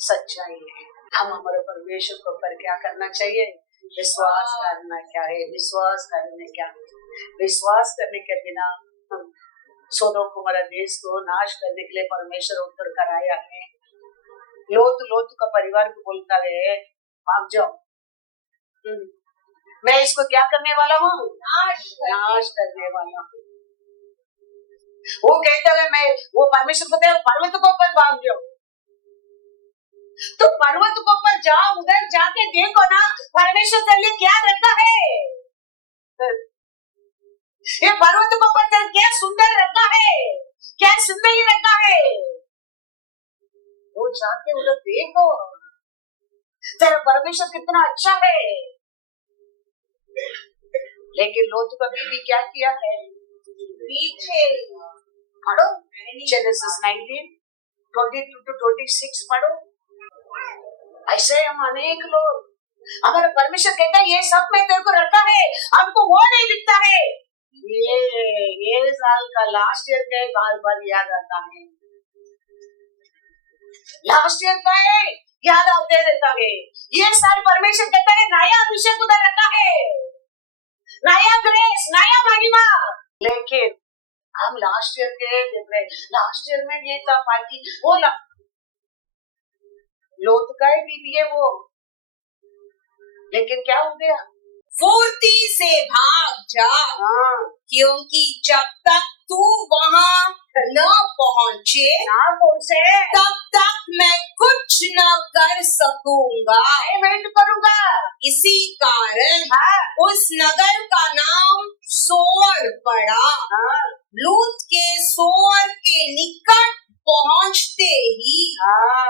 सच्चाई है। हम हमारे परमेश्वर को पर क्या करना चाहिए, विश्वास करना क्या है, विश्वास करने क्या है। विश्वास करने के बिना सोदोम कुमारा देश को नाश करने के लिए परमेश्वर उत्तर कराया है। लोत का परिवार को बोलता है भाग जाओ, मैं इसको क्या करने वाला हूँ, नाश करने वाला हूँ। वो कहता है मैं, वो परमेश्वर को पर्वत को ऊपर भाग जाओ। तो पर्वत को ऊपर जाओ, उधर जाके देखो ना परमेश्वर तेरे लिए क्या रखा है। ये पर्वत को ऊपर क्या सुंदर रखा है, क्या जिंदगी रखा है। वो जाके उधर देखो तेरा परमेश्वर कितना अच्छा है। लेकिन लोत का बीवी क्या किया है, पीछे पढ़ो जेनेसिस 19 22 to 26 पढ़ो। ऐसे हम अनेक लोग, हमारा परमेश्वर कहता है ये सब में तेरे को रखा है, हमको वो नहीं दिखता है। ये साल का लास्ट ईयर का बार बार याद आता है, लास्ट ईयर का है याद आते रहता है। ये साल परमेश्वर कहता है नया अभिषेक उधर रखा है, नया ग्रेस, नया महिमा। लेकिन हम लास्ट ईयर के देख रहे, लास्ट ईयर में ये था पार्टी, वो लोट का बीबी है वो, लेकिन क्या हो गया? फुर्ती से भाग जा, क्योंकि जब तक तू वहाँ न पहुँचे तब तक मैं कुछ न कर सकूंगा। वेट करूंगा। इसी कारण उस नगर का नाम सोअर पड़ा। लूत के सोअर के निकट पहुँचते ही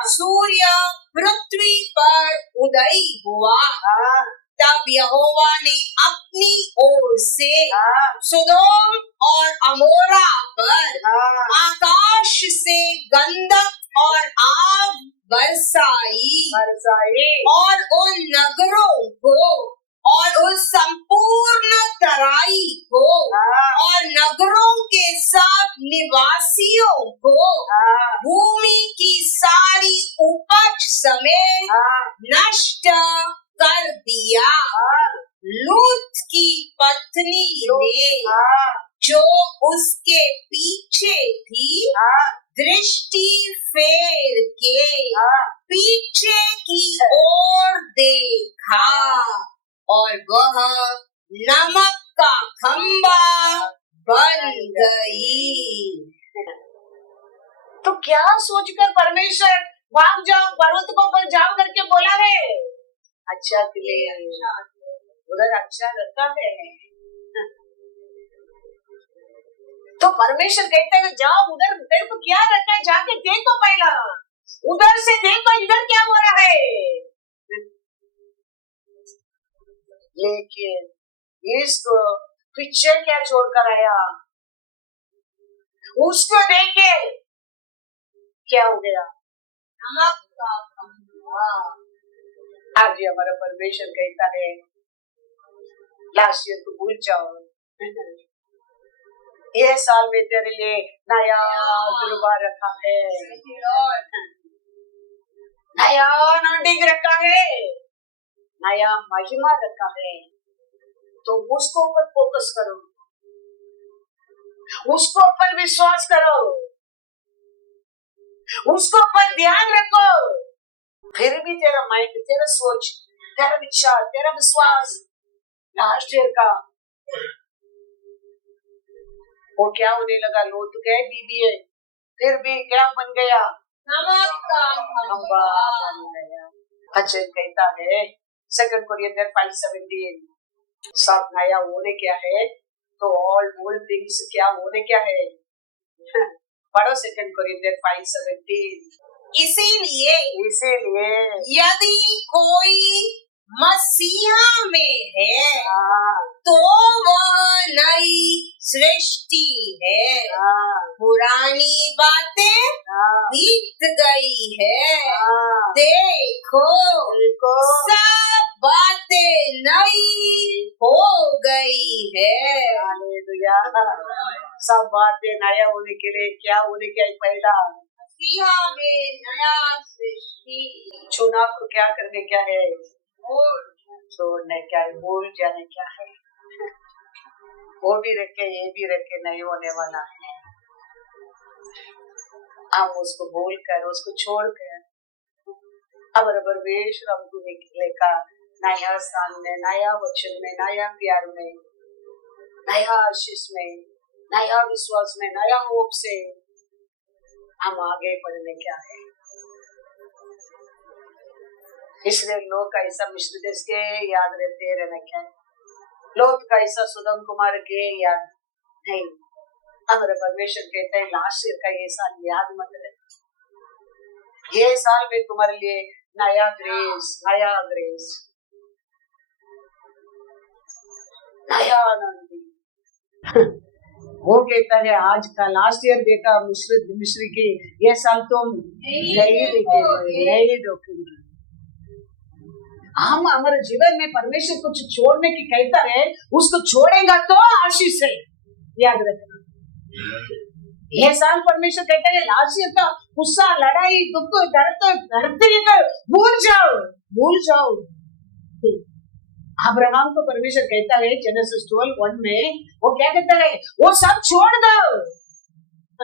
सूर्य पृथ्वी पर उदय हुआ। तब यहोवा ने अपनी ओर से सोदोम और अमोरा पर आकाश से गंधक और आग बरसाई और उन नगरों को और उस संपूर्ण तराई को और नगरों के सब निवासियों को भूमि की सारी उपज समेत नष्ट कर दिया। लूत की पत्नी ने जो उसके पीछे थी दृष्टि फेर के पीछे की ओर देखा और वह नमक का खंबा बन गई। तो क्या सोचकर परमेश्वर भाग जाओ, पर्वतों पर जाओ करके बोला है? अच्छा के लिए उधर अच्छा रखा है। तो परमेश्वर कहते हैं जाओ उधर, तेरे को क्या रखा है जाके देखो, पहला उधर से देखो इधर क्या हो रहा है। लेकिन इसको पीछे क्या छोड़कर आया, उसको देखे क्या हो गया? आज हमारा परमेश्वर कहता है लास्ट ईयर को भूल जाओ, ये साल में तेरे लिए नया ध्रुवा रखा है, नया नोटिंग रखा है, नया महिमा रखा है। तो उसको ऊपर फोकस करो, उसको ऊपर विश्वास करो, उसको ऊपर ध्यान रखो। फिर भी तेरा माइंड, तेरा सोच, तेरा विचार, तेरा विश्वास लास्ट ईयर का वो क्या होने लगा? लोट गए बीबी है, फिर भी क्या बन गया? नमक का खंबा बन गया। अच्छा कहता है 2 Corinthians 5:17 सब नया होने क्या है, तो ऑल ओल्ड थिंग्स क्या होने क्या है? पढ़ो 2 Corinthians 5:17। इसीलिए यदि कोई मसीहा में है तो वह नई सृष्टि है, पुरानी बातें बीत गई है, देखो सब बातें नई हो गई है। हालेलुया। सब बातें नया होने के लिए क्या होने क्या? पहला में नया सृष्टि। चुनाव को क्या करने क्या है? छोड़ने क्या है? भूल जाने क्या है? वो भी रखे ये भी रखे, नहीं होने वाला है। हम उसको भूल कर, उसको छोड़ कर हमारे परमेश्वर हमको लेकर नया स्थान में, नया वचन में, नया प्यार में, नया आशीष में, नया विश्वास में, नया होप से हम आगे बढ़ने क्या है। इसलिए लोग का ऐसा मिश्र देश के याद रहते रहना क्या है, लोग का ऐसा सुदम कुमार के याद नहीं। हमारे परमेश्वर कहते हैं लास्ट ईयर का ये साल याद मत रहे, ये साल में तुम्हारे लिए नया ग्रेस, नया ग्रेस, नया आनंद, वो कहता है आज का लास्ट ईयर देखा मिश्री की, ये साल तुम नहीं देखेंगे। हम हमारे जीवन में परमेश्वर कुछ छोड़ने की कहता है, उसको छोड़ेगा तो आशीष है, याद रखना। ये साल परमेश्वर कहता है लास्ट ईयर का गुस्सा, लड़ाई, दुख, दर्द भूल जाओ। अब्राहम को परमेश्वर कहता है जेनेसिस 12:1 में, वो क्या कहता है, वो सब छोड़ दो।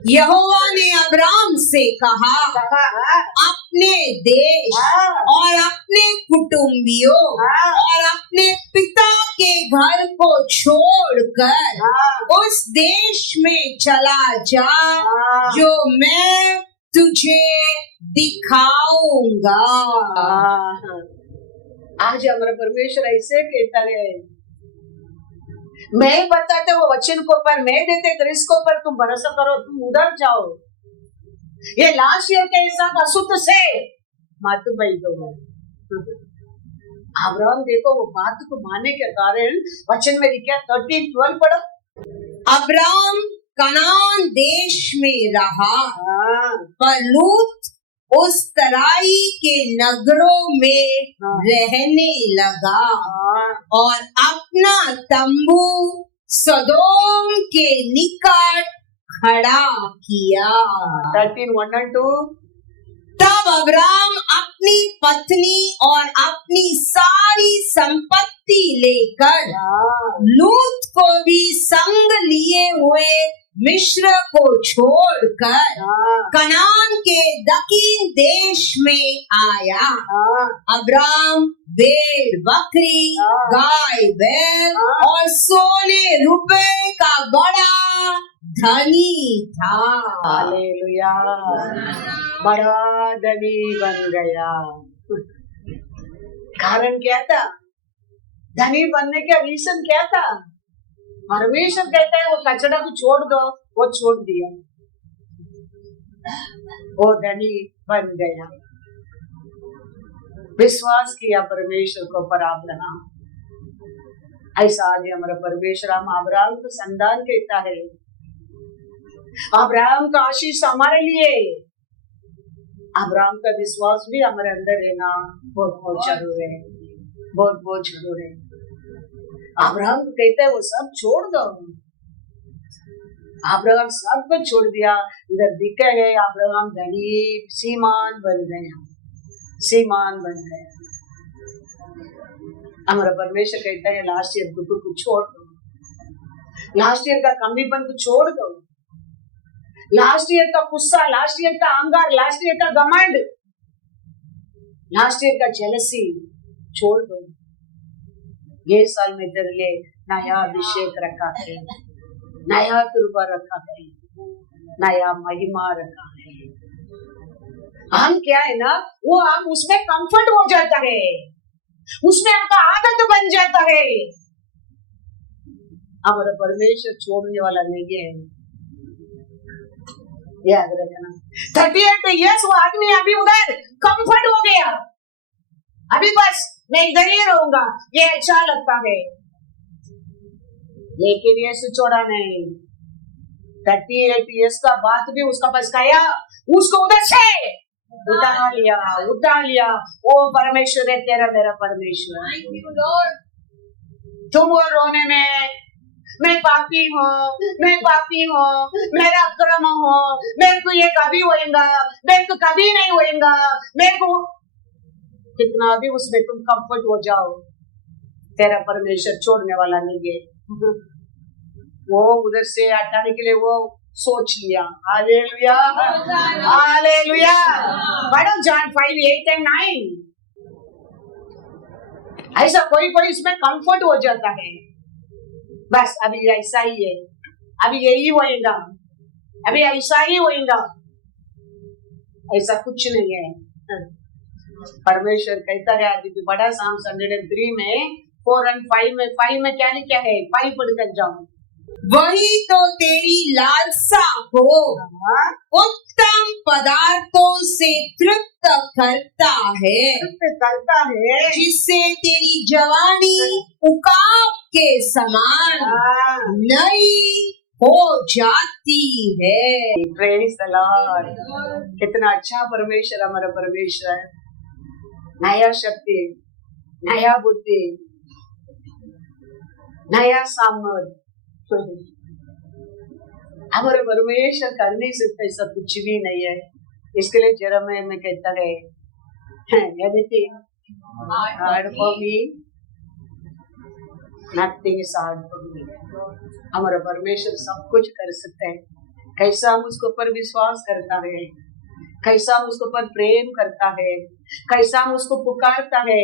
यहोवा ने अब्राम से कहा, अपने देश और अपने कुटुंबियों और अपने पिता के घर को छोड़कर उस देश में चला जा जो मैं तुझे दिखाऊंगा। आज हमारा परमेश्वर ऐसे कहता है, मैं बताते वो वचन को पर, मैं देते क्रिस्त को पर, तुम भरोसा करो, तुम उधर जाओ। ये लास्ट ईयर के हिसाब अशुद्ध से मत भाई दो। अब्राहम देखो वो बात को मानने के कारण वचन में लिखा 13:12 पढ़ो। अब्राम कनान देश में रहा, पर लूत उस तराई के नगरों में रहने लगा और अपना तंबू सदोम के निकट खड़ा किया। 13:1 and 2। तब अब्राम अपनी पत्नी और अपनी सारी संपत्ति लेकर लूत को भी संग लिए हुए मिस्र को छोड़कर कनान के दक्षिण देश में आया। अब्राम भेड़ बकरी, गाय बैल और सोने रुपए का बड़ा धनी था। हालेलुया, बड़ा धनी बन गया। कारण क्या था? धनी बनने का रीजन क्या था? परमेश्वर कहता है वो कचरा को छोड़ दो, वो छोड़ दिया, वो धनी बन गया। विश्वास किया परमेश्वर को पर अब्राहम। ऐसा आज हमारा परमेश्वर हम अब्राहम को संतान कहता है, अब्राहम का आशीष हमारे लिए। अब्राहम का विश्वास भी हमारे अंदर है ना, बहुत जरूर है, बहुत जरूर है। अब्राहम कहता है वो सब छोड़ दो। अब्राहम सब कुछ छोड़ दिया। इधर दिखा है अब्राहम धनी सीमान बन गया, सीमान बन गया। हमारा परमेश्वर कहता है लास्ट ईयर दुख को छोड़ दो, लास्ट ईयर का कमीपन को छोड़ दो, लास्ट ईयर का गुस्सा, लास्ट ईयर का अहंकार, लास्ट ईयर का घमंड, लास्ट ईयर का जेलसी छोड़ दो। ये साल में तेरे लिए नया अभिषेक रखा है, नया कृपा रखा है, नया महिमा रखा है। हम क्या है ना, वो हम उसमें कंफर्ट हो जाता है, उसमें आपका आदत बन जाता है। हमारा परमेश्वर छोड़ने वाला नहीं है, याद रखना। 38 इयर्स वो आदमी अभी उधर कंफर्ट हो गया, अभी बस मैं इधर ही रहूंगा, ये अच्छा लगता है। लेकिन ये छोड़ा नहीं। 38 इयर्स का बात भी उसका बस गया, उसको उधर से उठा लिया। वो परमेश्वर है तेरा मेरा परमेश्वर। तुम वो रोने में मैं पापी हूँ, मेरा अक्रम हो, मेरे को ये कभी होएगा, मेरे को कभी नहीं होएगा, मेरे को कितना भी उसमें तुम कंफर्ट हो जाओ, तेरा परमेश्वर छोड़ने वाला नहीं है। वो उधर से हटाने के लिए वो सोच लिया। Hallelujah, hallelujah. पढ़ो जॉन 5:8 and 9। ऐसा कोई इसमें कंफर्ट हो जाता है, बस अभी ऐसा ही है, अभी यही होएगा, अभी ऐसा ही होएगा। ऐसा कुछ नहीं है। परमेश्वर कहता है अभी बड़ा साम 103 में 4 and 5 में क्या लिखा है? 5 पढ़कर जाओ। वही तो तेरी लालसा हो, उत्तम पदार्थों से तृप्त करता है, जिससे तेरी जवानी उकाब के समान नई हो जाती है। Praise the Lord. कितना अच्छा परमेश्वर हमारा परमेश्वर है। नया शक्ति, नया बुद्धि, नया सामर्थ। हमारे परमेश्वर कर नहीं सकते, ऐसा कुछ भी नहीं है। इसके लिए यिर्मयाह में कहता है, anything hard for me, nothing is hard for me. हमारा परमेश्वर सब कुछ कर सकते हैं। कैसा हम उसके ऊपर विश्वास करता है, कैसा हम उसके ऊपर प्रेम करता है, कैसा हम उसको पुकारता है,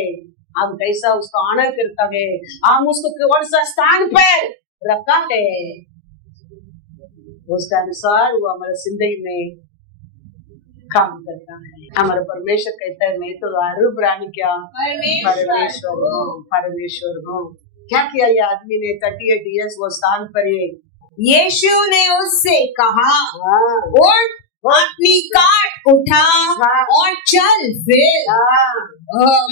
हम कैसा उसको ऑनर करता है, हम उसको कौन सा स्थान पर रखा है, उसके अनुसार वो हमारे जिंदगी में काम करता है। हमारा परमेश्वर कहता है, मैं तो हर प्राणी क्या परमेश्वर हूँ। क्या किया ये आदमी ने 38 years वो स्थान पर यीशु ने उससे कहा, उठ, अपनी काट उठा और चल फिर।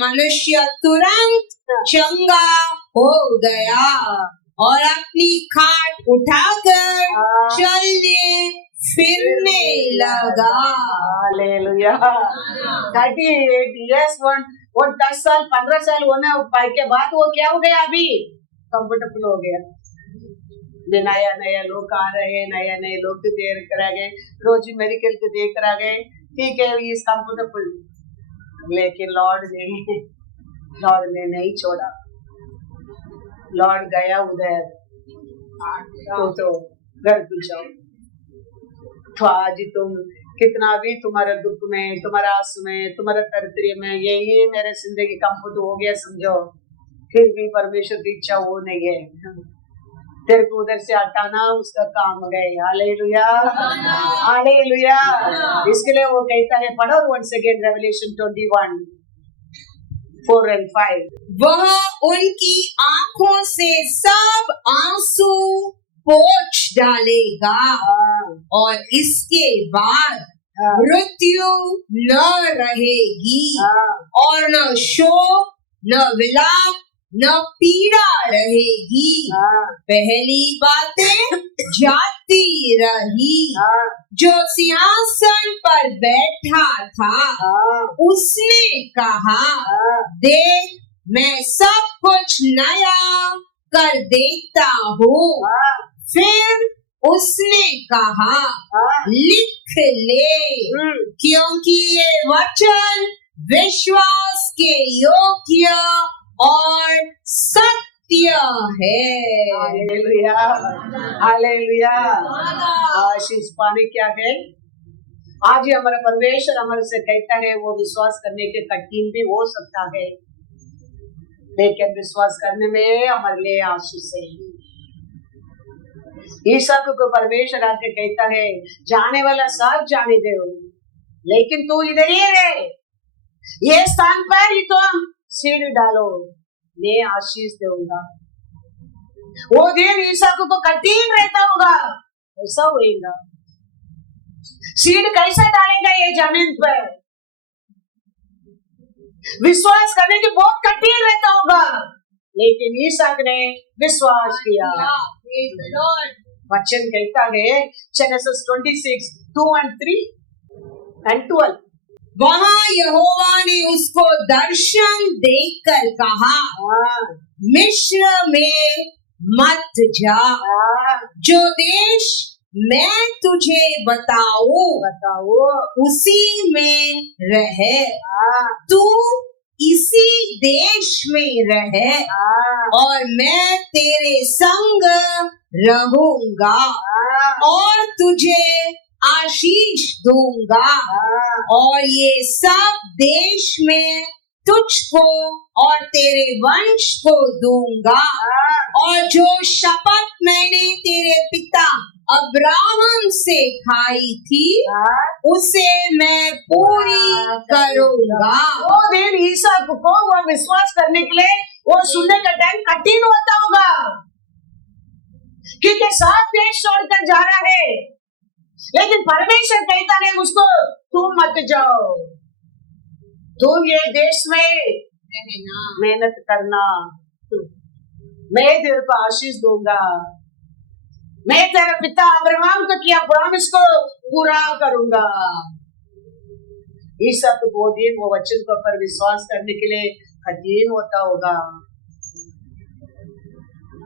मनुष्य तुरंत चंगा हो गया और अपनी खाट उठाकर चलने फिरने लगा। हालेलुया। 38 years वो 10 साल 15 साल होने के बाद वो क्या हो गया, अभी कंफर्टेबल हो गया। नया नया लोग आ रहे, नया नए लोग देख रह गए, रोज मेडिकल के देख रह गए, ठीक है इस कंफर्टेबल। लेकिन लॉर्ड ने नहीं छोड़ा। लॉर्ड गया उधर, तो घर पे जाओ। तो आज तुम कितना भी तुम्हारे दुख में, तुम्हारा आंसू में, तुम्हारा तरतरी में, यही मेरे जिंदगी कंफर्ट हो गया समझो, फिर भी परमेश्वर की इच्छा वो नहीं है। तेरे को उधर से हटाना उसका काम है। Hallelujah, hallelujah. इसके लिए वो कहता है, पढ़ो once again Revelation 21, 4 and 5। वह उनकी आंखों से सब आंसू पोंछ डालेगा और इसके बाद मृत्यु न रहेगी और न शोक, न विलाप, न पीड़ा रहेगी। पहली बातें जाती रही। जो सिंहासन पर बैठा था उसने कहा, देख मैं सब कुछ नया कर देता हूँ। फिर उसने कहा, लिख ले, क्योंकि ये वचन विश्वास के योग्य और सत्य है। Hallelujah, hallelujah. आशीष पाने क्या है, आज ही हमारा परमेश्वर हमारे से कहता है, वो विश्वास करने के कठिन भी हो सकता है, लेकिन विश्वास करने में हमारे लिए आशीष है। ईसा को परमेश्वर आके कहता है, जाने वाला सब जाने दे, लेकिन तू इधर ही रहे, ये स्थान पर ही तुम सीढ़ी डालो, मैं आशीष दूंगा। वो दिन ईसा को कठिन रहता होगा, ऐसा होगा। सीढ़ कैसे डालेगा ये जमीन पर, विश्वास करने की बहुत कठिन रहता होगा, लेकिन ईसा ने विश्वास किया। वचन कहता है Genesis 26, 2 and 3 and 12। वहाँ यहोवा ने उसको दर्शन देखकर कहा, मिस्र में मत जा, जो देश मैं तुझे बताऊं उसी में रह। तू इसी देश में रह और मैं तेरे संग रहूंगा और तुझे आशीष दूंगा और ये सब देश में तुझको और तेरे वंश को दूंगा और जो शपथ मैंने तेरे पिता अब्राहम से खाई थी उसे मैं पूरी करूंगा। वो दिन ईसा को वो विश्वास करने के लिए वो सुनने का टाइम कठिन होता होगा, क्योंकि सात देश छोड़कर जा रहा है, लेकिन परमेश्वर कहता है उसको, तुम मत जाओ, तुम ये देश में मेहनत करना, मैं तेरे को आशीष दूंगा, मैं तेरे पिता अब्राहम को किया प्रॉमिस को पूरा करूंगा। ईसाक वो दिन वो वचन को पर विश्वास करने के लिए कठिन होता होगा,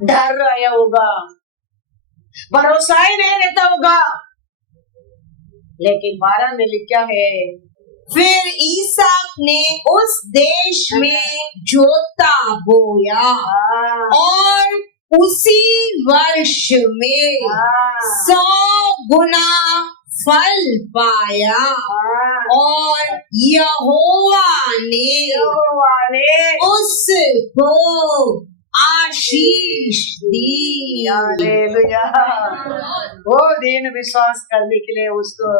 डर आया होगा, भरोसा ही नहीं रहता होगा, लेकिन 12 में लिखा है फिर ईसाक ने उस देश में जोता बोया और उसी वर्ष में 100 गुना फल पाया और यहोवा ने उसको आशीष दी। हालेलुया। वो दिन विश्वास करने के लिए उसको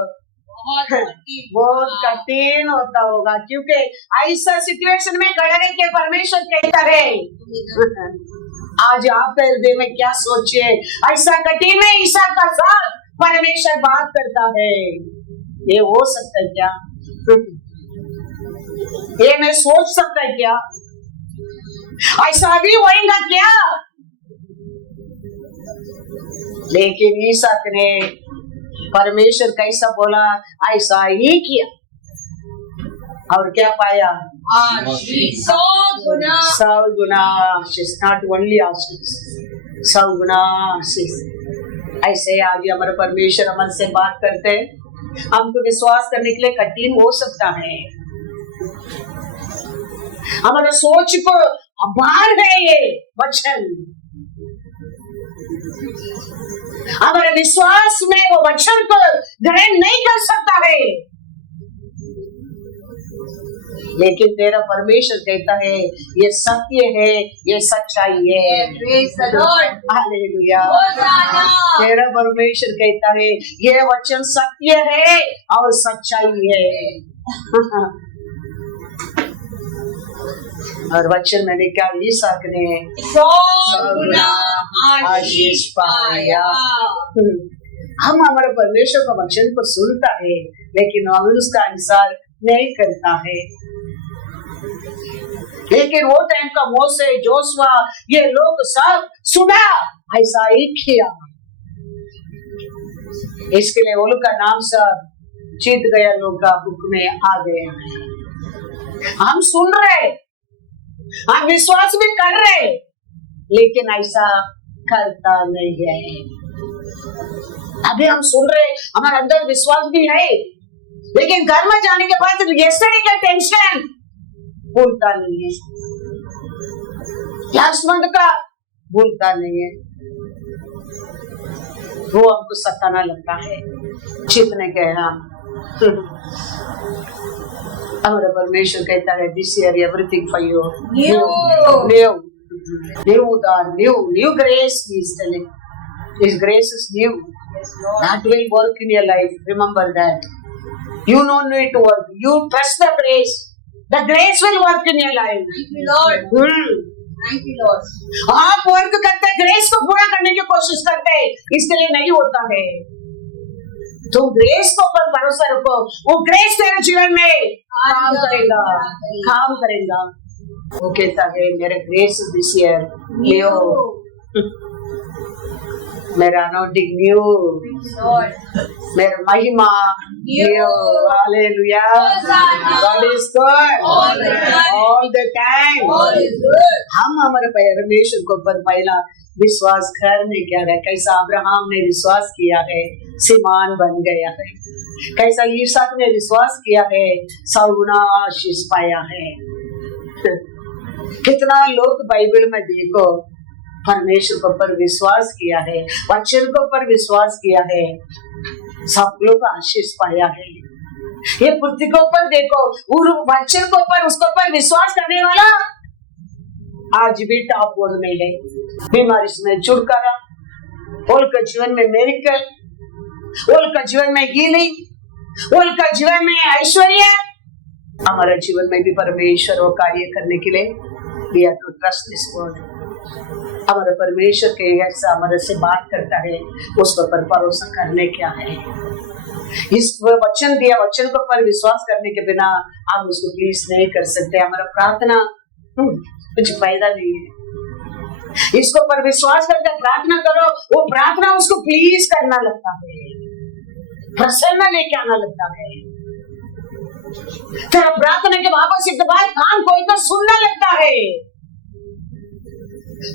बहुत कठिन होता होगा, क्योंकि ऐसा सिचुएशन में गड़ने के परमेश्वर कहता है आज आपके हृदय में क्या सोचे, ऐसा कठिन में ईसा का साथ परमेश्वर बात करता है। ये हो सकता है क्या? ये मैं सोच सकता है क्या? ऐसा भी होएगा क्या? लेकिन ईसाक ने परमेश्वर कैसा बोला ऐसा ही किया और क्या पाया? 100 गुना। 100 गुना आशीष, नॉट ओनली आशीष, 100 गुना आशीष। ऐसे आज हमारे परमेश्वर हमारे से बात करते हैं, हमको विश्वास करने के लिए कठिन हो सकता है, हमारे सोच को बाहर है ये वचन, हमारे विश्वास में वो वचन को ग्रहण नहीं कर सकता है, लेकिन तेरा परमेश्वर कहता है ये सत्य है, ये सच्चाई है। हालेलुया। तेरा परमेश्वर कहता है ये वचन सत्य है और सच्चाई है। और वचन में लिखा ईसाक ने 100 गुना आशीष पाया। हम हमारे परमेश्वर का वचन को सुनता है, लेकिन हम उसका अनुसार नहीं करता है। लेकिन वो टाइम का मोसे, जोशुआ, ये लोग सब सुना, ऐसा ही किया। इसके लिए वो लोग का नाम सब जीत गया लोग का बुक में आ गए। हम सुन रहे, हम विश्वास भी कर रहे, लेकिन ऐसा करता नहीं है। अभी हम सुन रहे, हमारे अंदर विश्वास भी है, लेकिन घर में जाने के बाद यस्टरडे का टेंशन भूलता नहीं है, लास्ट मंथ का भूलता नहीं है। वो हमको सताना लगता है, जितने के हम हमारा परमेश्वर कहता है this year everything for you, new grace he is telling, His grace is new. That will work in your life. Remember that. You don't need to work. You trust the grace. The grace will work in your life. Thank you, Lord. Thank you, Lord. आप work करते हैं, grace को पूरा करने की कोशिश करते हैं, इसके लिए नहीं होता है। तो ग्रेस को पर भरोसा रखो, वो ग्रेस तेरे जीवन में काम करेगा, काम करेगा। वो कहता है मेरे ग्रेस दिस ईयर लियो, मेरा अनॉइंटिंग न्यू, मेरा महिमा new. Hallelujah. God is good all the time. हम हमारे परमेश्वर को पर पहला विश्वास करने क्या है, कैसा अब्राहम ने विश्वास किया है, सीमान बन गया है, कैसा ईसाक ने विश्वास किया है, 100 गुना आशीष पाया है। कितना लोग बाइबल में देखो परमेश्वर को पर विश्वास किया है, वचन को पर विश्वास किया है, सब लोग आशीष पाया है। ये पृथ्वी को पर देखो, वचन को पर उसको पर विश्वास करने वाला आज भी टॉप बोर्ड में है। बीमारी में छुटकारा, उनका जीवन में मेरिकल, उनका जीवन में हीलिंग, उनका जीवन में ऐश्वर्य। हमारे जीवन में भी परमेश्वर वो कार्य करने के लिए we have to trust this word। हमारे परमेश्वर के ऐसा हमारे से बात करता है, उस पर भरोसा करने क्या है। इस वचन दिया, वचन को पर विश्वास करने के बिना आप उसको प्लीज नहीं कर सकते। हमारा प्रार्थना कुछ फायदा नहीं है। इसको पर विश्वास करके प्रार्थना करो, वो प्रार्थना उसको प्लीज करना लगता है, प्रसन्न लेके आना लगता है। तेरा प्रार्थना के वापस एक बार कान खोल कर सुनना लगता है।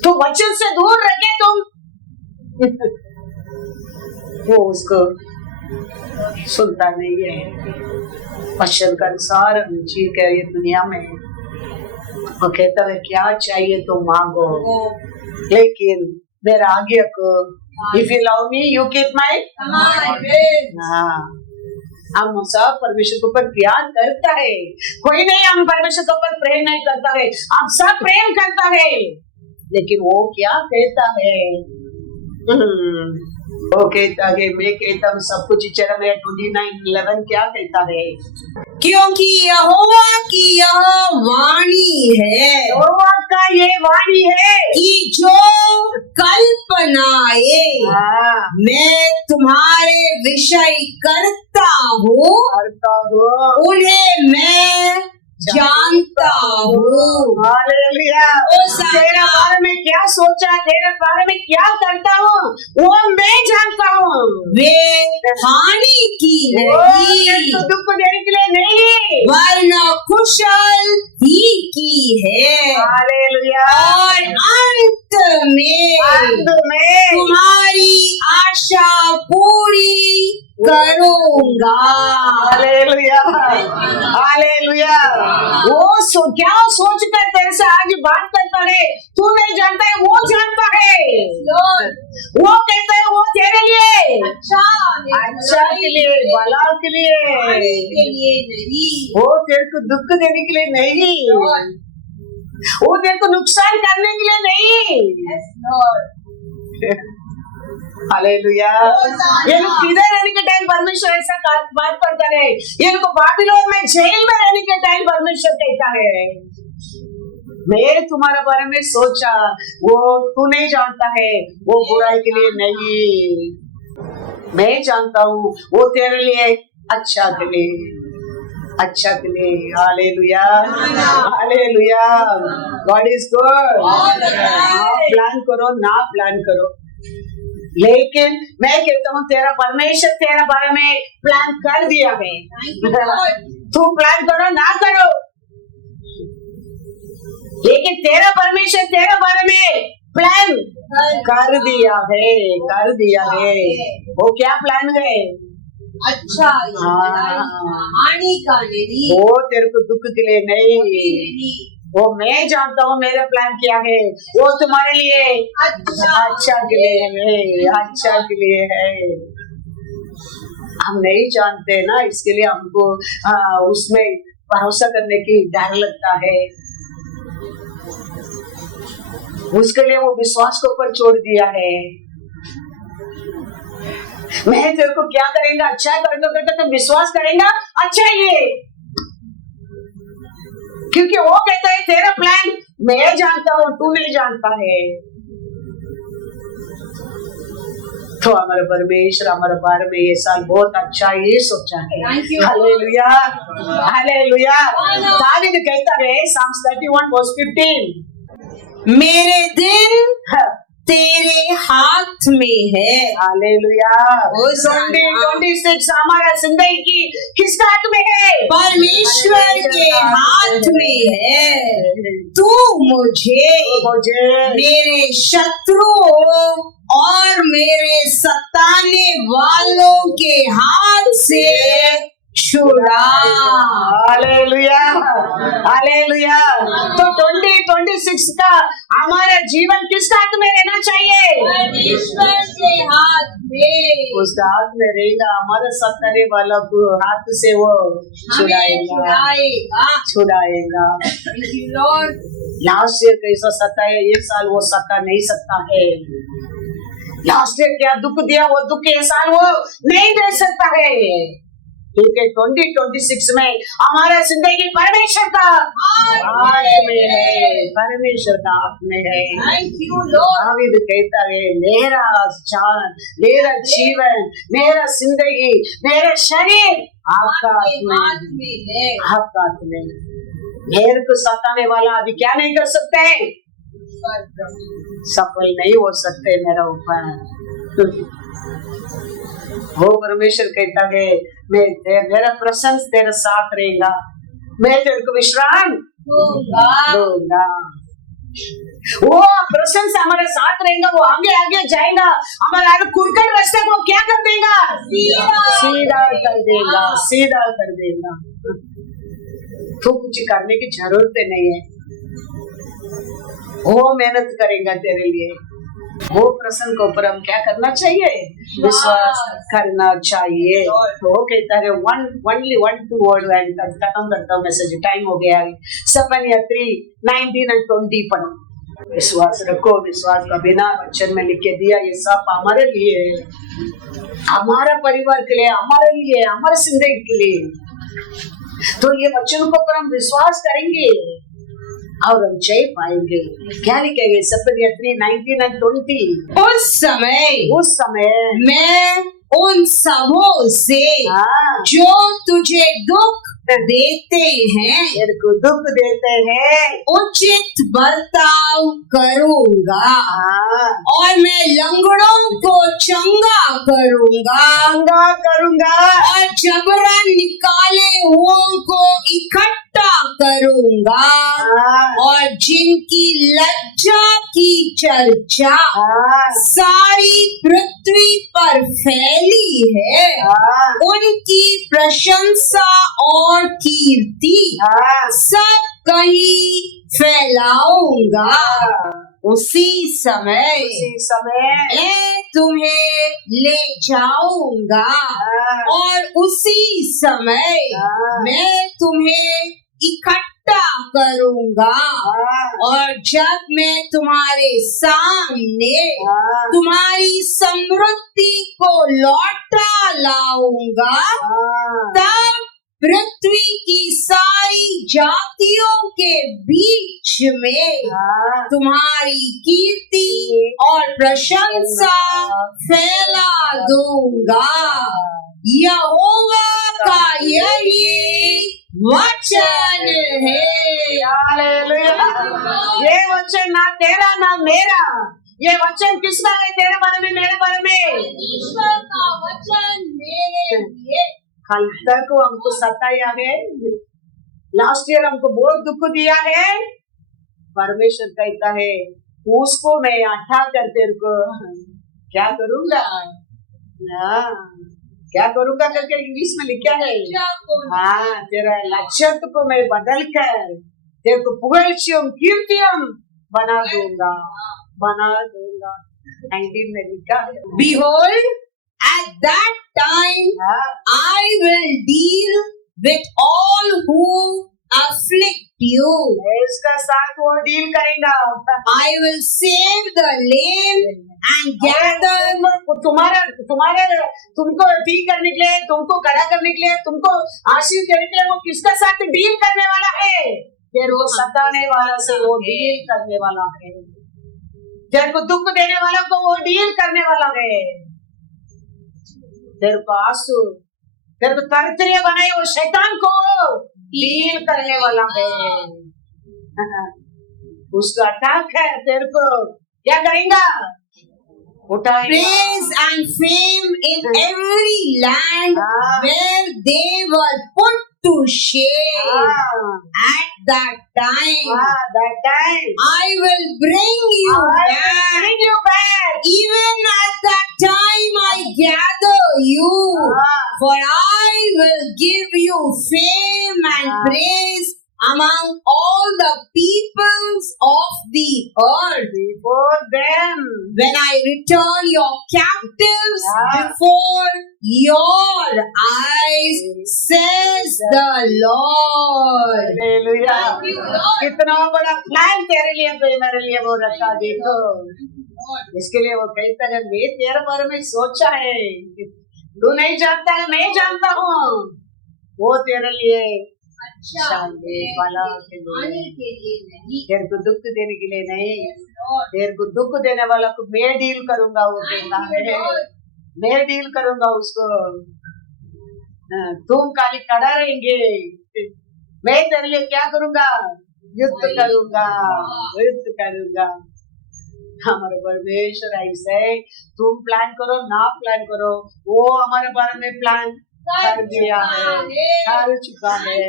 तो वचन से दूर रखे तुम वो उसको सुनता नहीं है। वचन का अनुसार जी के ये दुनिया में वो कहता है क्या चाहिए तो मांगो, लेकिन मेरा आगे को if you love me you keep my हम सब परमेश्वर के ऊपर प्यार करता है, कोई नहीं हम परमेश्वर के ऊपर प्रेम नहीं करता है, हम सब प्रेम करता है, लेकिन वो क्या कहता है वो कहता है मैं कहता हूँ सब कुछ चरम है। 29:11 क्या कहता है? क्योंकि यहोवा की यह वाणी है, यहोवा का ये वाणी है कि जो कल्पनाए मैं तुम्हारे विषय करता हूँ उन्हें मैं जानता हूँ। हालेलुया। तेरे बारे में क्या सोचा, तेरे बारे में क्या करता हूँ वो मैं जानता हूँ। वे हानि की नहीं तो दुख देने के लिए नहीं वरना कुशल ही की है। हालेलुया। और अंत में तुम्हारी आशा पूरी करूंगा। Hallelujah hallelujah. वो क्या सोच कर तेरे से आज बात करता है, तू नहीं जानता है वो जानता है। वो कहता है वो तेरे लिए अच्छा के लिए, भला के लिए नहीं, वो तेरे को दुख देने के लिए नहीं, वो तेरे को नुकसान करने के लिए नहीं। हालेलुया। ये लोग किधर रहने के टाइम परमेश्वर ऐसा बात करता है, ये लोग बाबिलोन में जेल में रहने के टाइम परमेश्वर कहता है मैं तुम्हारे बारे में सोचा, वो तू नहीं जानता है, वो बुराई के लिए नहीं, मैं जानता हूँ वो तेरे लिए अच्छा के लिए, अच्छा के लिए। Hallelujah hallelujah. God is good. Plan करो ना प्लान करो, लेकिन मैं कहता हूँ तेरा परमेश्वर तेरा बारे में प्लान कर दिया है। तू प्लान करो ना करो, लेकिन तेरा परमेश्वर तेरे बारे में प्लान कर दिया है, कर दिया है। वो क्या प्लान है? अच्छा हानि का नहीं, वो तेरे को दुख के लिए नहीं, वो मैं जानता हूँ मेरा प्लान क्या है, वो तुम्हारे लिए अच्छा के लिए है, अच्छा के लिए है। हम नहीं जानते ना, इसके लिए हमको उसमें भरोसा करने की डर लगता है, उसके लिए वो विश्वास को ऊपर छोड़ दिया है। मैं तेरे को क्या करेंगा, अच्छा करेंगे तो विश्वास करेंगा अच्छा ही है, क्योंकि वो कहता है तेरा प्लान मैं जानता हूँ तू नहीं जानता है। तो हमारे परमेश्वर हमारे बारे में ये साल बहुत अच्छा ये सोचा है। Hallelujah hallelujah. दावीद कहता है Psalms 31:15 मेरे दिन तेरे हाथ में है। हालेलुया। 2026 हमारा जिंदगी की किसका हाथ में है? परमेश्वर के हाथ में है। तू मुझे मेरे शत्रुओं और मेरे सताने वालों के हाथ से छुड़ा। Hallelujah hallelujah. तो 2026 का हमारा जीवन किसका हाथ में रहना चाहिए? परमेश्वर के हाथ में। उसका हाथ में रहेगा, हमारा सताने वाला को हाथ से वो छुड़ाएगा छुड़ाएगा। लास्ट ईयर कैसा सताया, एक साल वो सता नहीं सकता है। लास्ट ईयर क्या दुख दिया, वो दुख ये साल वो नहीं दे सकता है। ठीक है, 2026 में हमारा जिंदगी परमेश्वर का हाथ में है, परमेश्वर का हाथ में है। दावीद कहता है मेरा जान, मेरा जीवन, मेरा जिंदगी, मेरा शरीर आपका हाथ में है, आपका हाथ में। मेरे को सताने वाला अभी क्या नहीं कर सकते, सफल नहीं हो सकते मेरा ऊपर। वो परमेश्वर कहता है मेरा प्रशंस तेरे साथ रहेगा, मैं तेरे को विश्राम दूंगा। वो प्रशंस हमारे साथ रहेगा, वो आगे आगे जाएगा, हमारे कुरकड़ रास्ते को क्या कर देगा, सीधा कर देगा, सीधा कर देगा। तो कुछ करने की जरूरत नहीं है, वो मेहनत करेगा तेरे लिए। वो प्रसन्न के ऊपर हम क्या करना चाहिए, विश्वास करना चाहिए। तो वो कहता है only 1-2 वर्ड खत्म करता हूँ मैसेज, टाइम हो गया है। सफनिया 3:19 और 20 पढ़ो। विश्वास रखो, विश्वास का बिना वचन में लिख के दिया, ये सब हमारे लिए, हमारा परिवार के लिए, हमारे लिए, हमारे जिंदगी के लिए। तो ये वचन को पर हम विश्वास करेंगे और हम जय पाएंगे। क्या लिखेंगे सफनिया 3:19 और 20? उस समय मैं उन सबों से जो तुझे दुख देते हैं, तेरे को दुख देते हैं, उचित बर्ताव करूंगा और मैं लंगड़ों को चंगा करूंगा और जबरन निकाले हुओं को इकट्ठा करूंगा और जिनकी लज्जा की चर्चा सारी पृथ्वी पर फैली है, उनकी प्रशंसा और कीर्ति सब कहीं फैलाऊंगा। उसी समय मैं तुम्हें ले जाऊंगा और उसी समय मैं तुम्हें इकट्ठा करूंगा और जब मैं तुम्हारे सामने तुम्हारी समृद्धि को लौटा लाऊंगा, तब पृथ्वी की सारी जातियों के बीच में तुम्हारी कीर्ति और प्रशंसा फैला दूंगा। यहोवा का यही वचन है। ये वचन ना तेरा ना मेरा, ये वचन किसका है, तेरे बारे में, मेरे बारे में। ईश्वर का वचन मेरे लिए। कल तक हमको सताया है, लास्ट ईयर हमको बहुत दुख दिया है। परमेश्वर कहता है उसको मैं हटा कर तेरे को क्या करूंगा, क्या करूंगा करके इंग्लिश में लिखा है। हाँ, तेरा लक्षण को मैं बदल कर तेरे को पुगल्चियम कीर्तियम बना दूंगा। 19 में लिखा है, Behold, at that time I will deal with all who afflict you. इसका साथ वो डील करेगा। I will save the lame and gather. तुमको ठीक करने के लिए, तुमको खड़ा करने के लिए, तुमको आशीष देने के लिए वो किसका साथ डील करने वाला है? तेरे को सताने वाला से वो डील करने वाला है। तेरे को दुख देने वाला को वो डील करने वाला है। तेरे को आंसू, तेरे को तरतरिया बनाए वो शैतान को डील करने वाला है। उसका अटैक है, तेरे को क्या करेगा, उठाएगा। Praise and fame in every land where they were put to shame. At that time, I will bring you back. Even at that time, I gather you, for I will give you fame and praise among all the peoples of the earth. Before them, when I return your captives before your eyes, says the Lord. Hallelujah. कितना बड़ा plan तेरे लिए, मेरे लिए वो रखा, देखो। इसके लिए वो कहता है मैं तेरे बारे में सोचा है, तू नहीं जानता है, मैं जानता हूँ। वो तेरे लिए शांति वाला के लिए नहीं, तेरे को दुख देने के लिए नहीं, तेरे को दुख देने वाला को मैं डील करूंगा। वो कहता है मैं डील करूंगा उसको, तुम खाली खड़ा रहेंगे, मैं तेरे लिए क्या करूंगा, युद्ध करूंगा, युद्ध करूंगा। हमारे परमेश्वर ऐसे है, तुम प्लान करो ना प्लान करो, वो हमारे बारे में प्लान कर दिया है, कर चुका है।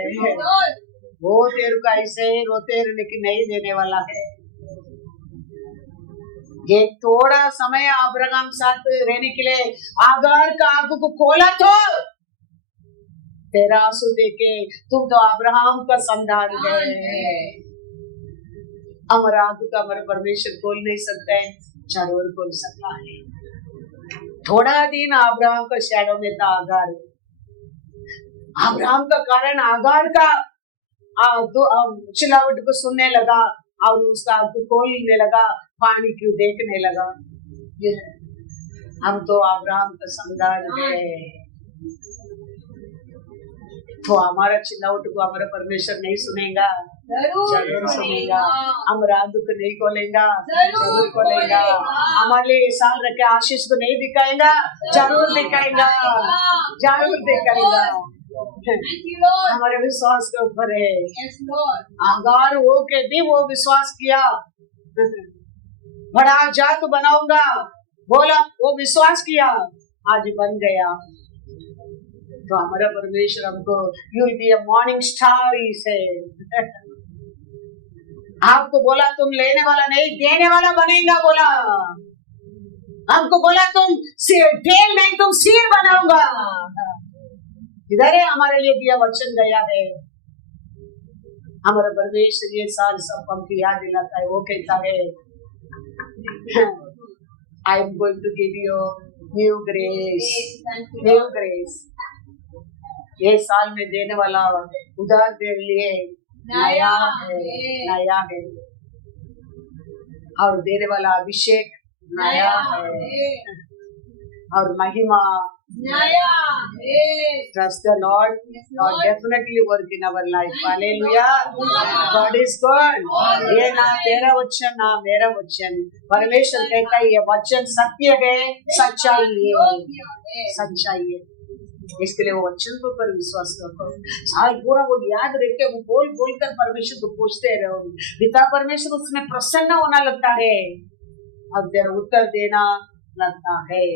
वो तेरे को ऐसे रोते रहने की नहीं देने वाला है। ये थोड़ा समय अब्राहम साथ रहने के लिए आगार का आंखों को खोला तो तेरा आंसू देखे तुम तो अब्राहम का संतान है। हमारा आंखों का हमारा परमेश्वर खोल नहीं सकता है, चारों ओर खोल सकता है। थोड़ा दिन अब्राहम का शैडो में था आगार। अब्राहम का कारण आगार का चिल्लावट को सुनने लगा और उसका आंखों खोलने लगा, पानी क्यों देखने लगा। हम तो अब्राहम का संतान है, तो हमारा चिल्लावट को हमारा परमेश्वर नहीं सुनेगा, जरूर सुनेगा। हमारा दुख नहीं खोलेगा, जरूर खोलेगा। हमारे लिए साल रखे आशीष को नहीं दिखाएगा, जरूर दिखाएगा, जरूर दिखाएगा। हमारे विश्वास के ऊपर है। आगार हो के भी वो विश्वास किया, बड़ा जात बनाऊंगा बोला, वो विश्वास किया, आज बन गया। तो हमारा परमेश्वर हमको you will be a morning star ही से आपको बोला तुम लेने वाला नहीं देने वाला बनेगा, बोला हमको बोला तुम टेल नहीं तुम सिर बनाऊंगा। इधर है हमारे लिए दिया वचन गया है। हमारा परमेश्वर ये साल सब हमको याद दिलाता है। वो कहता है I am going to give you new grace, new grace. ये साल में देने वाला उधार तेरे लिए नया है, नया है। और देने वाला अभिषेक नया है और महिमा नया है। Trust the Lord, God definitely work in our life. Hallelujah. God is good. ये ना तेरा वचन ना मेरा वचन, परमेश्वर कहता है ये वचन सत्य है, सच्चाई है, सच्चाई है। इसके लिए वो वचन को पर विश्वास रखो। साल पूरा वो याद रखे, वो बोल बोल कर परमेश्वर को पूछते रहो। पिता परमेश्वर उसमें प्रसन्न होना लगता है और तेरा उत्तर देना लगता है।